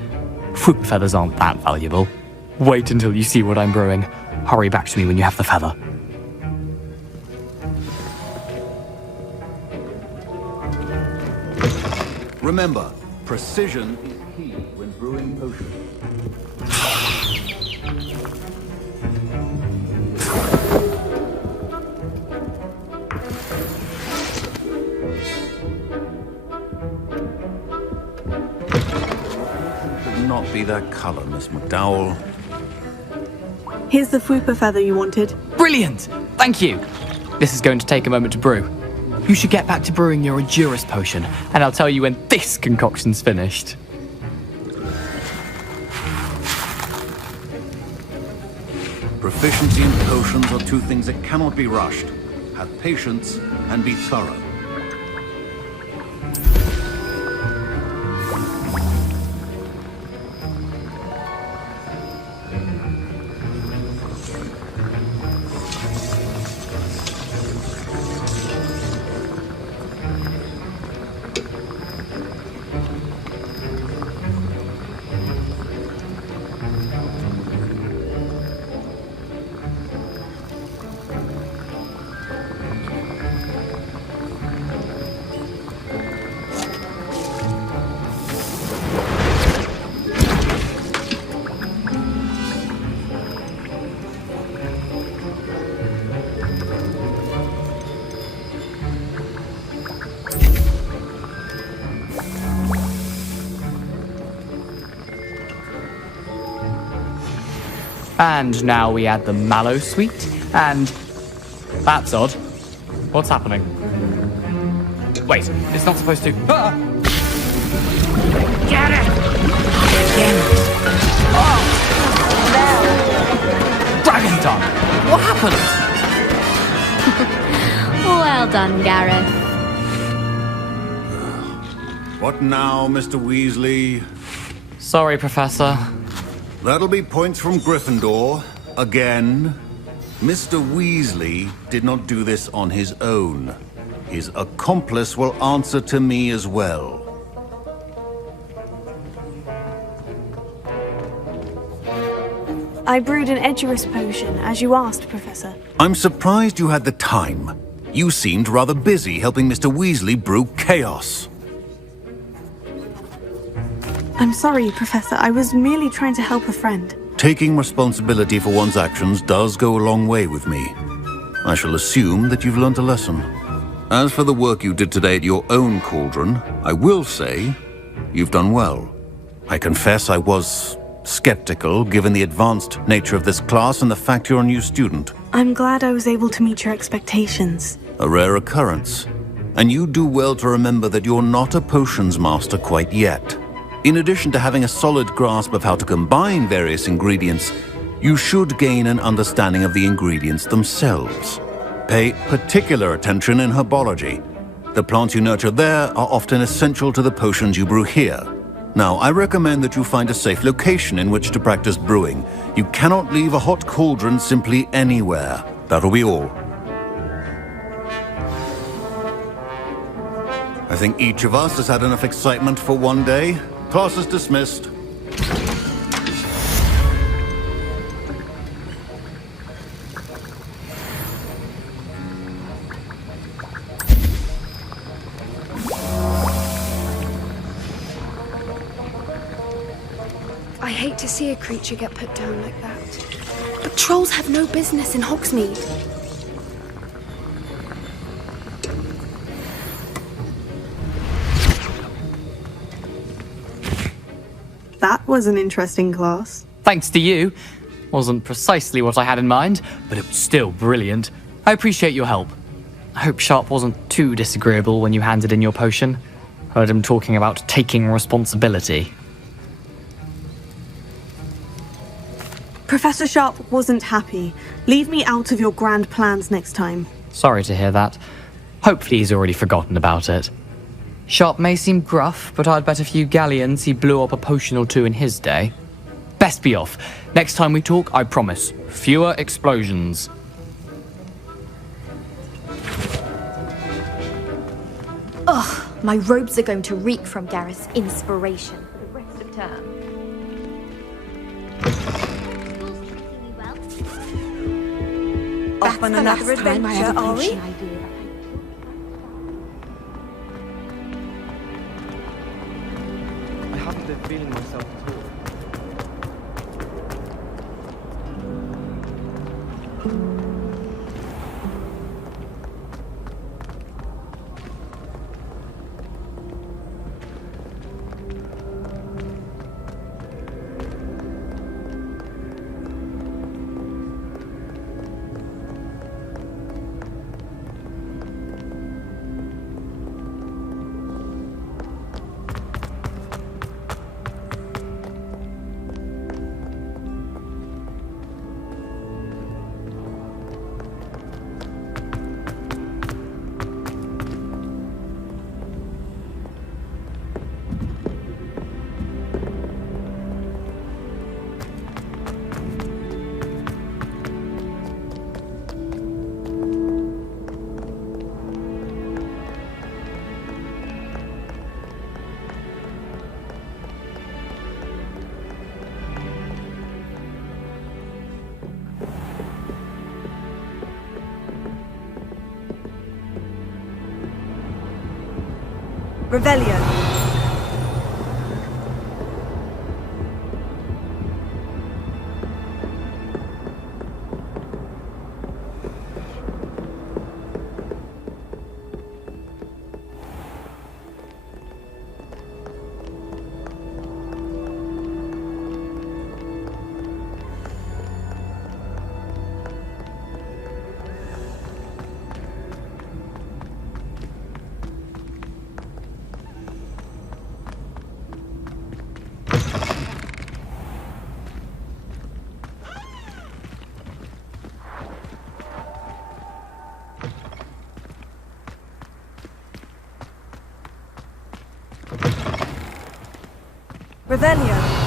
Fwooper feathers aren't that valuable. Wait until you see what I'm brewing. Hurry back to me when you have the feather. Remember, precision is key when brewing potions. Could not be that color, Miss McDowell. Here's the Fwooper feather you wanted. Brilliant! Thank you! This is going to take a moment to brew. You should get back to brewing your Edurus potion, and I'll tell you when this concoction's finished. Proficiency in potions are two things that cannot be rushed. Have patience and be thorough. And now we add the mallow sweet, and... That's odd. What's happening? Wait, it's not supposed to... Ah! Get it! Oh! Dragon tongue! What happened? Well done, Gareth. What now, Mr. Weasley? Sorry, Professor. That'll be points from Gryffindor. Again. Mr. Weasley did not do this on his own. His accomplice will answer to me as well. I brewed an Edurus potion, as you asked, Professor. I'm surprised you had the time. You seemed rather busy helping Mr. Weasley brew chaos. I'm sorry, Professor. I was merely trying to help a friend. Taking responsibility for one's actions does go a long way with me. I shall assume that you've learnt a lesson. As for the work you did today at your own cauldron, I will say you've done well. I confess I was skeptical, given the advanced nature of this class and the fact you're a new student. I'm glad I was able to meet your expectations. A rare occurrence. And you do well to remember that you're not a potions master quite yet. In addition to having a solid grasp of how to combine various ingredients, you should gain an understanding of the ingredients themselves. Pay particular attention in herbology. The plants you nurture there are often essential to the potions you brew here. Now, I recommend that you find a safe location in which to practice brewing. You cannot leave a hot cauldron simply anywhere. That'll be all. I think each of us has had enough excitement for one day. Class is dismissed. I hate to see a creature get put down like that. But trolls have no business in Hogsmeade. That was an interesting class. Thanks to you. Wasn't precisely what I had in mind, but it was still brilliant. I appreciate your help. I hope Sharp wasn't too disagreeable when you handed in your potion. Heard him talking about taking responsibility. Professor Sharp wasn't happy. Leave me out of your grand plans next time. Sorry to hear that. Hopefully he's already forgotten about it. Sharp may seem gruff, but I'd bet a few galleons he blew up a potion or two in his day. Best be off. Next time we talk, I promise, fewer explosions. Ugh, my robes are going to reek from Gareth's inspiration for the rest of term. Off on another adventure, are we? I haven't been feeling myself at all. Revelio. Revelio.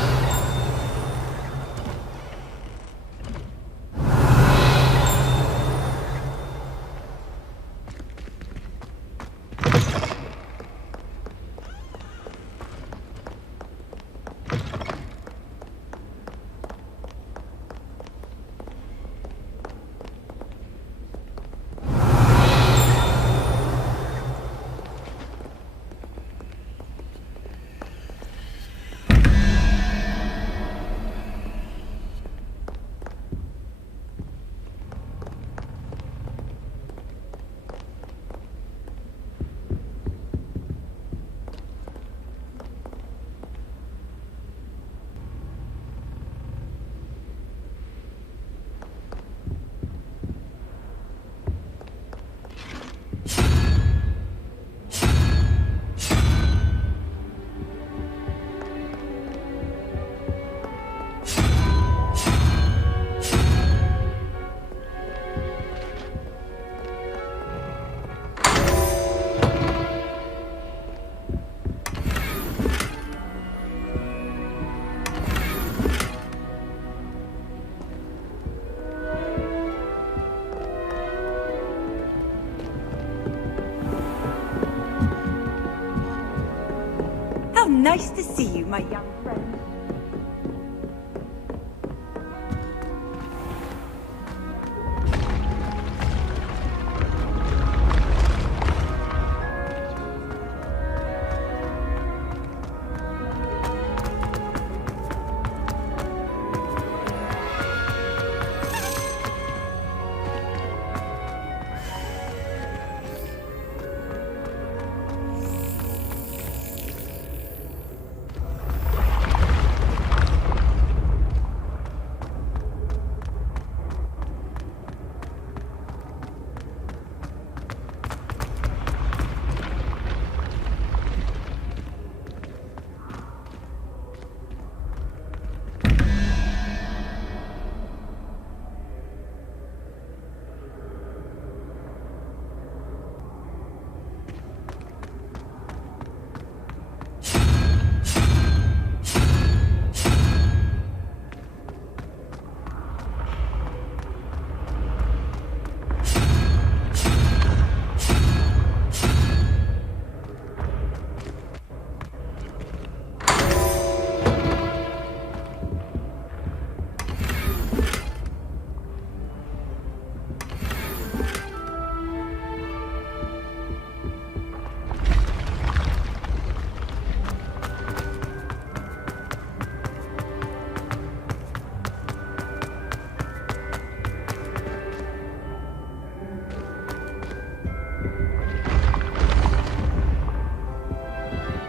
see you, my young friend.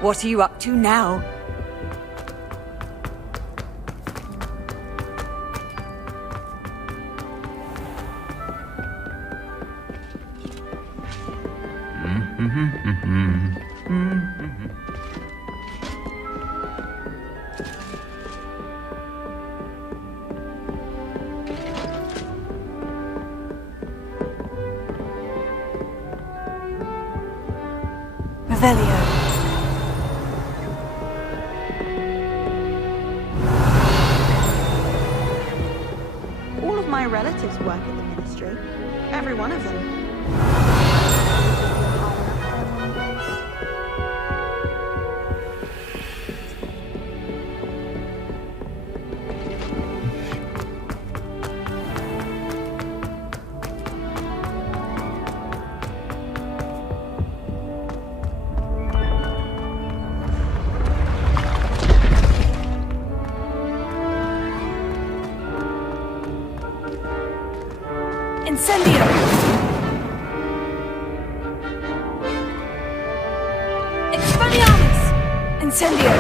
What are you up to now? Revelio. All of my relatives work at the ministry. Every one of them. Incendio! Expelliarmus! Incendio!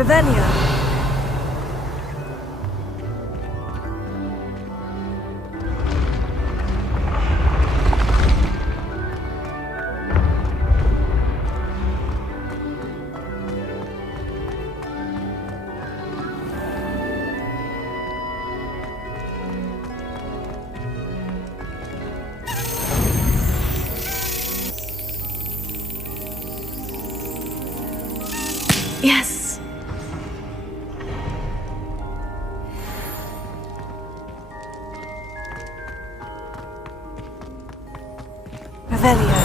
Revelio. Yes. Revelio.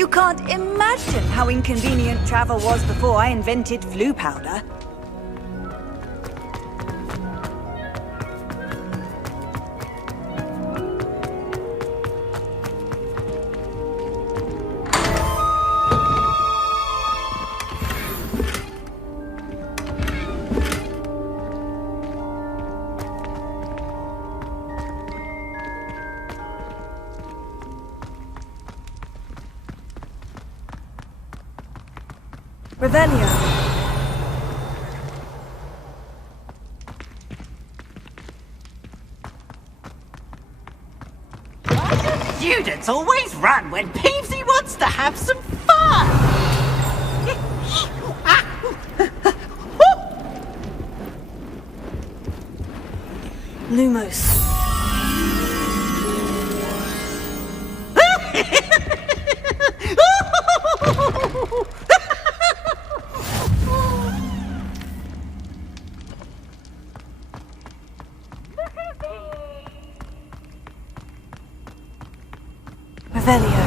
You can't imagine how inconvenient travel was before I invented flu powder. Revelio. Students always run when Peevesy wants to have some fun! Lumos. Revelio.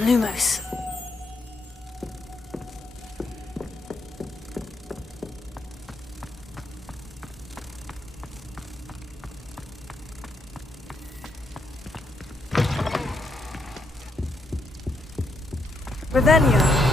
Lumos. Revelio.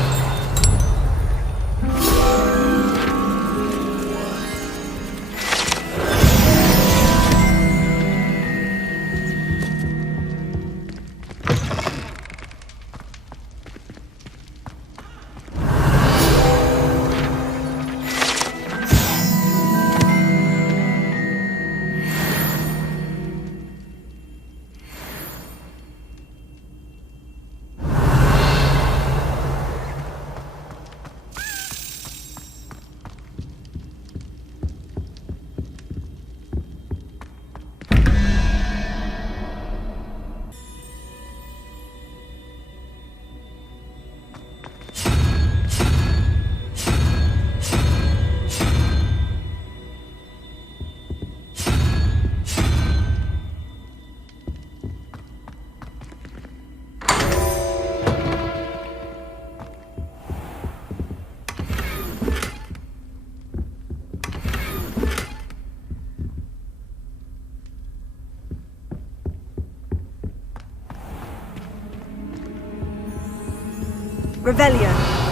Revelio.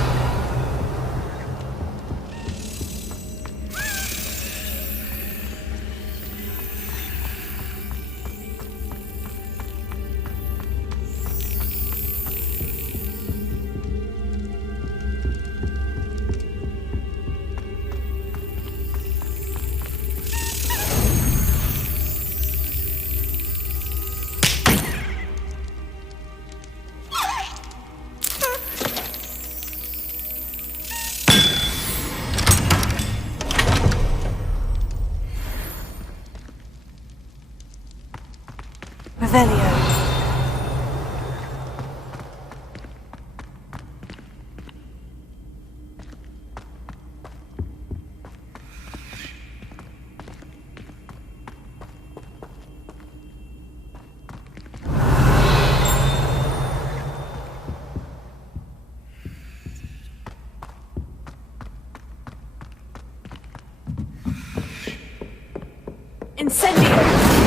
Revelio. Incendio!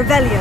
Revelio.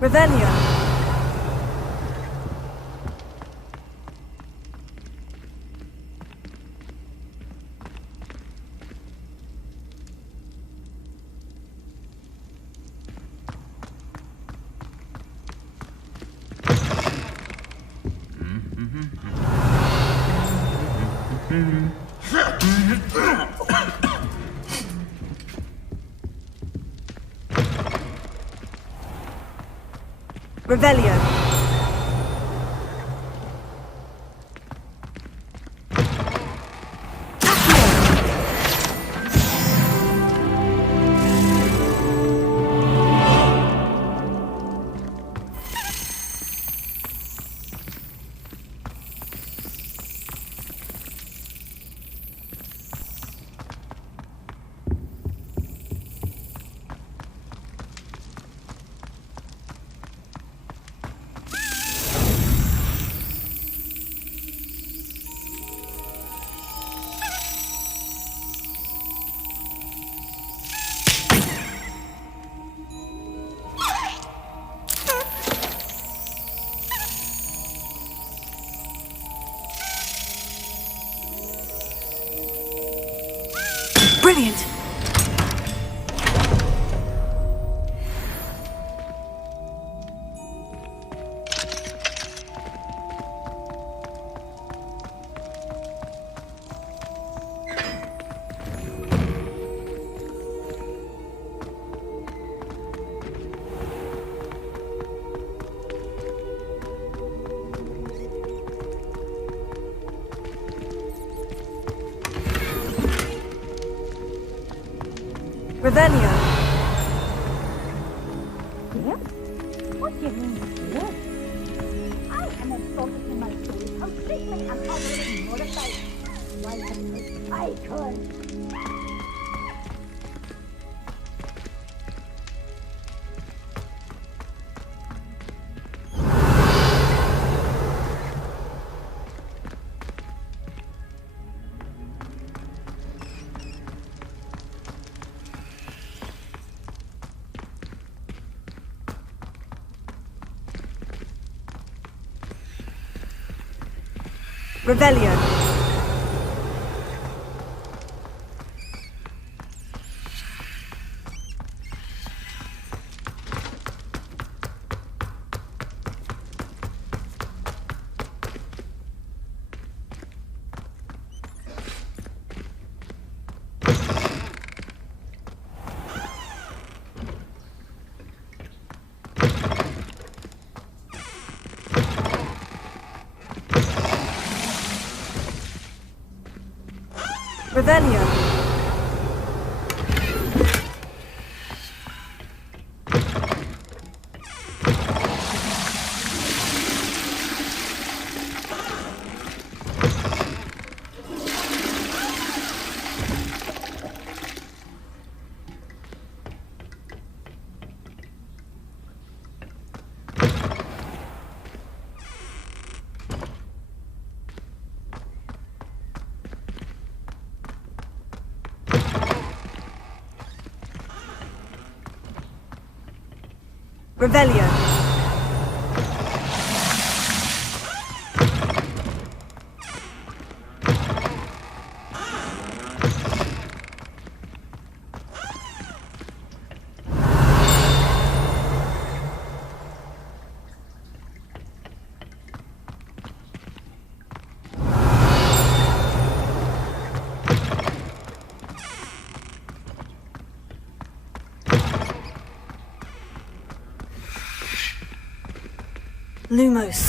Revelio. Revelio. Brilliant! Revelio. What do you mean, dear? I am insulted in my soul, completely and utterly mortified. Why, I could. Revelio. Revelio. Revelio. Lumos.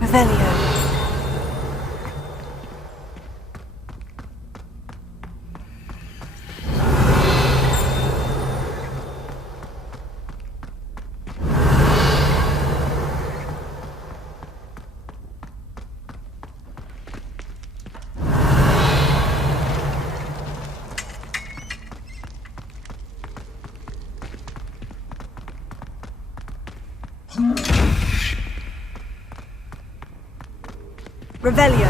Revelio. Revelio.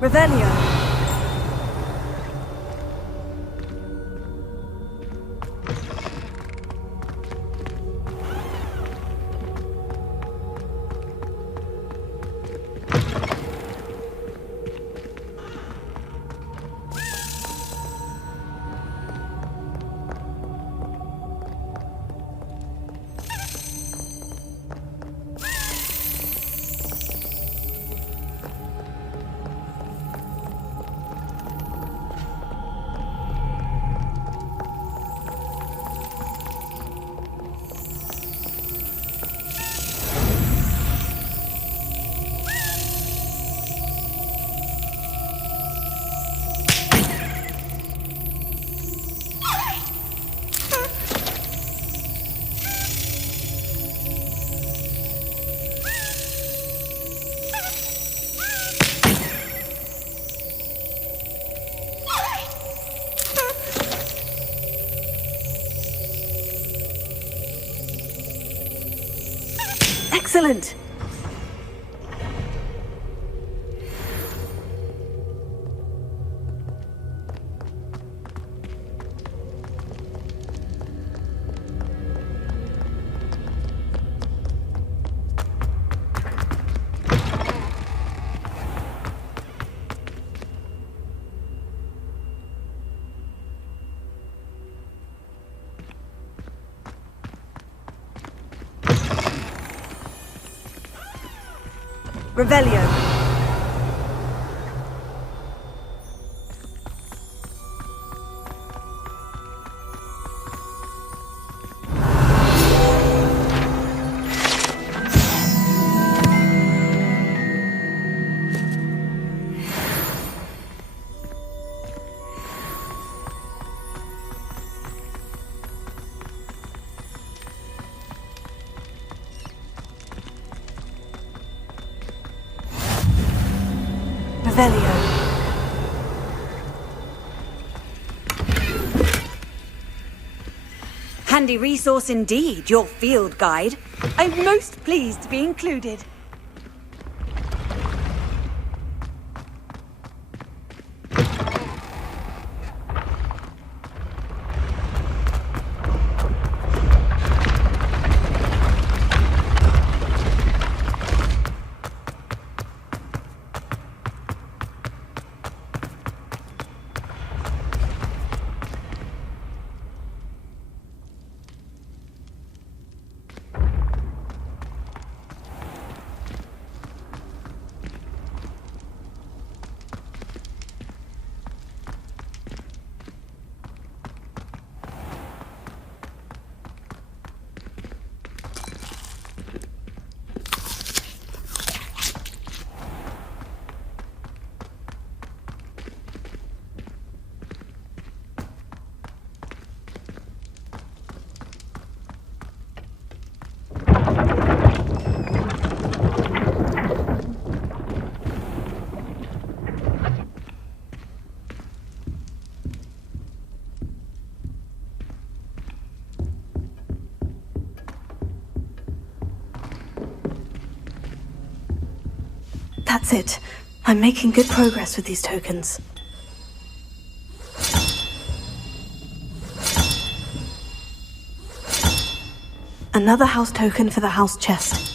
Revelio. Excellent! Revelio. Revelio. Handy resource indeed, your field guide. I'm most pleased to be included. That's it. I'm making good progress with these tokens. Another house token for the house chest.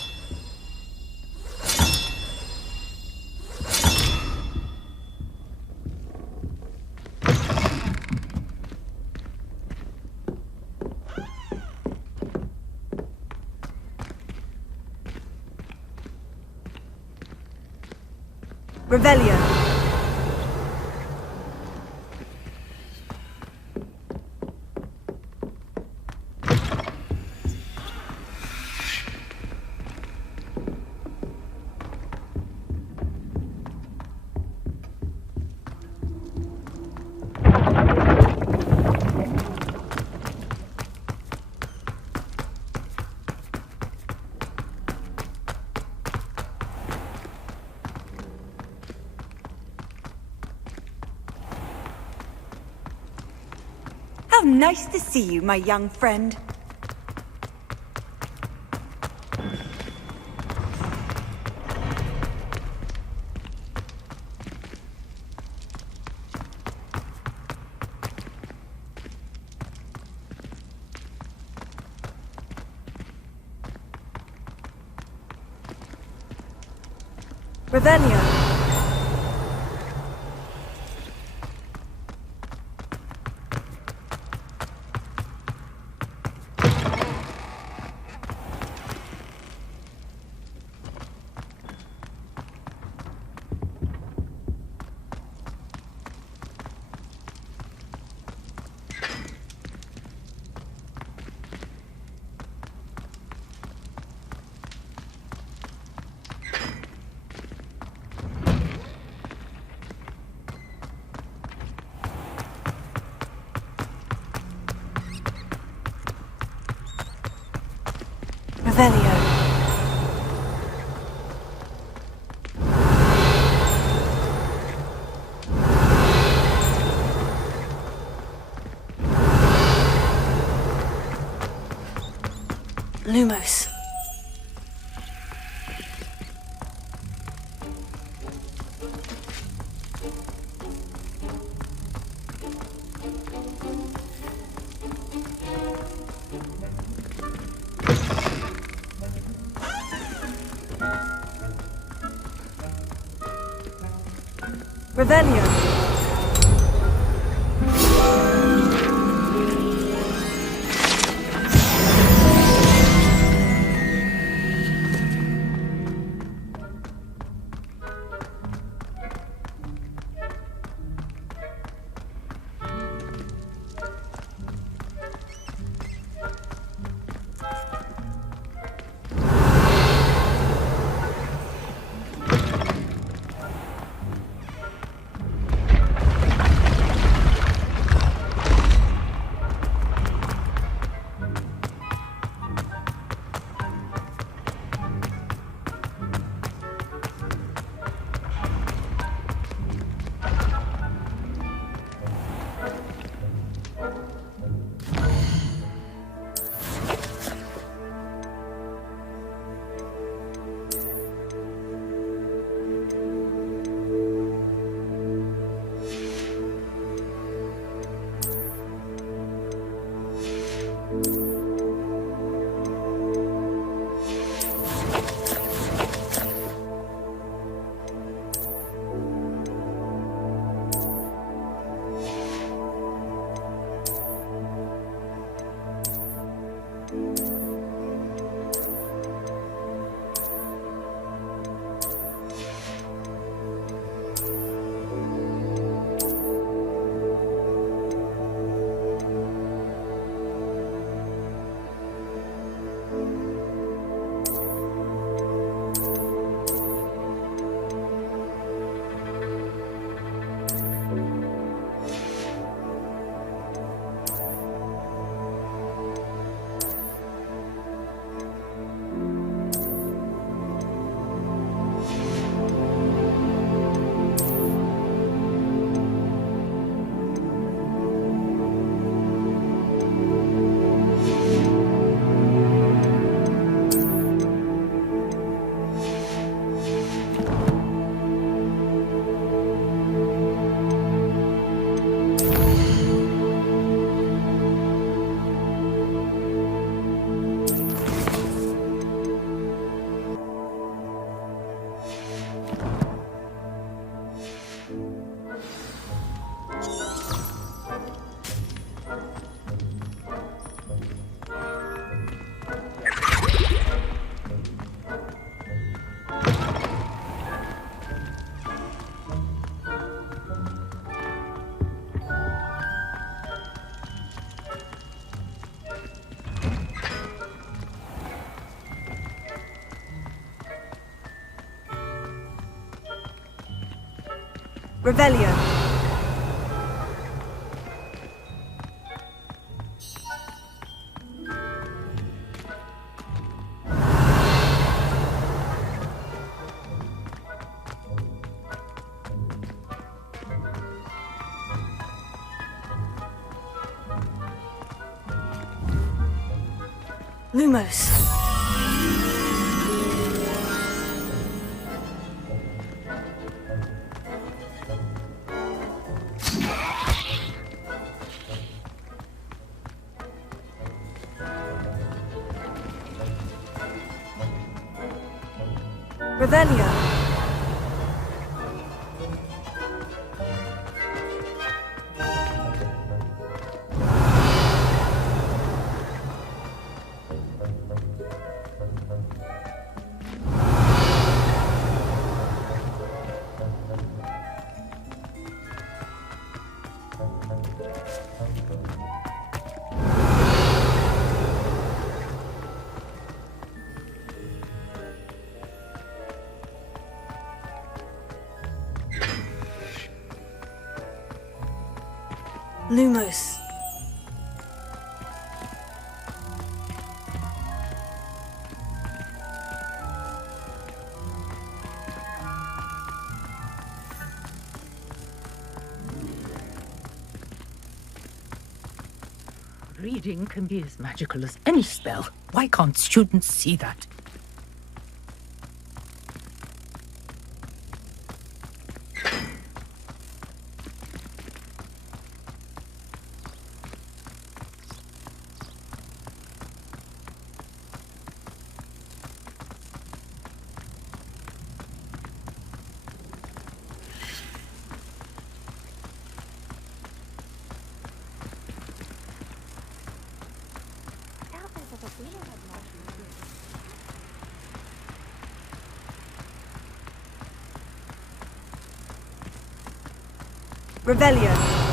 Revelio. How nice to see you, my young friend. Revelio. Revelio. Lumos. Revelio. Revelio. Lumos. Revelio. Lumos. Reading can be as magical as any spell. Why can't students see that? Revelio.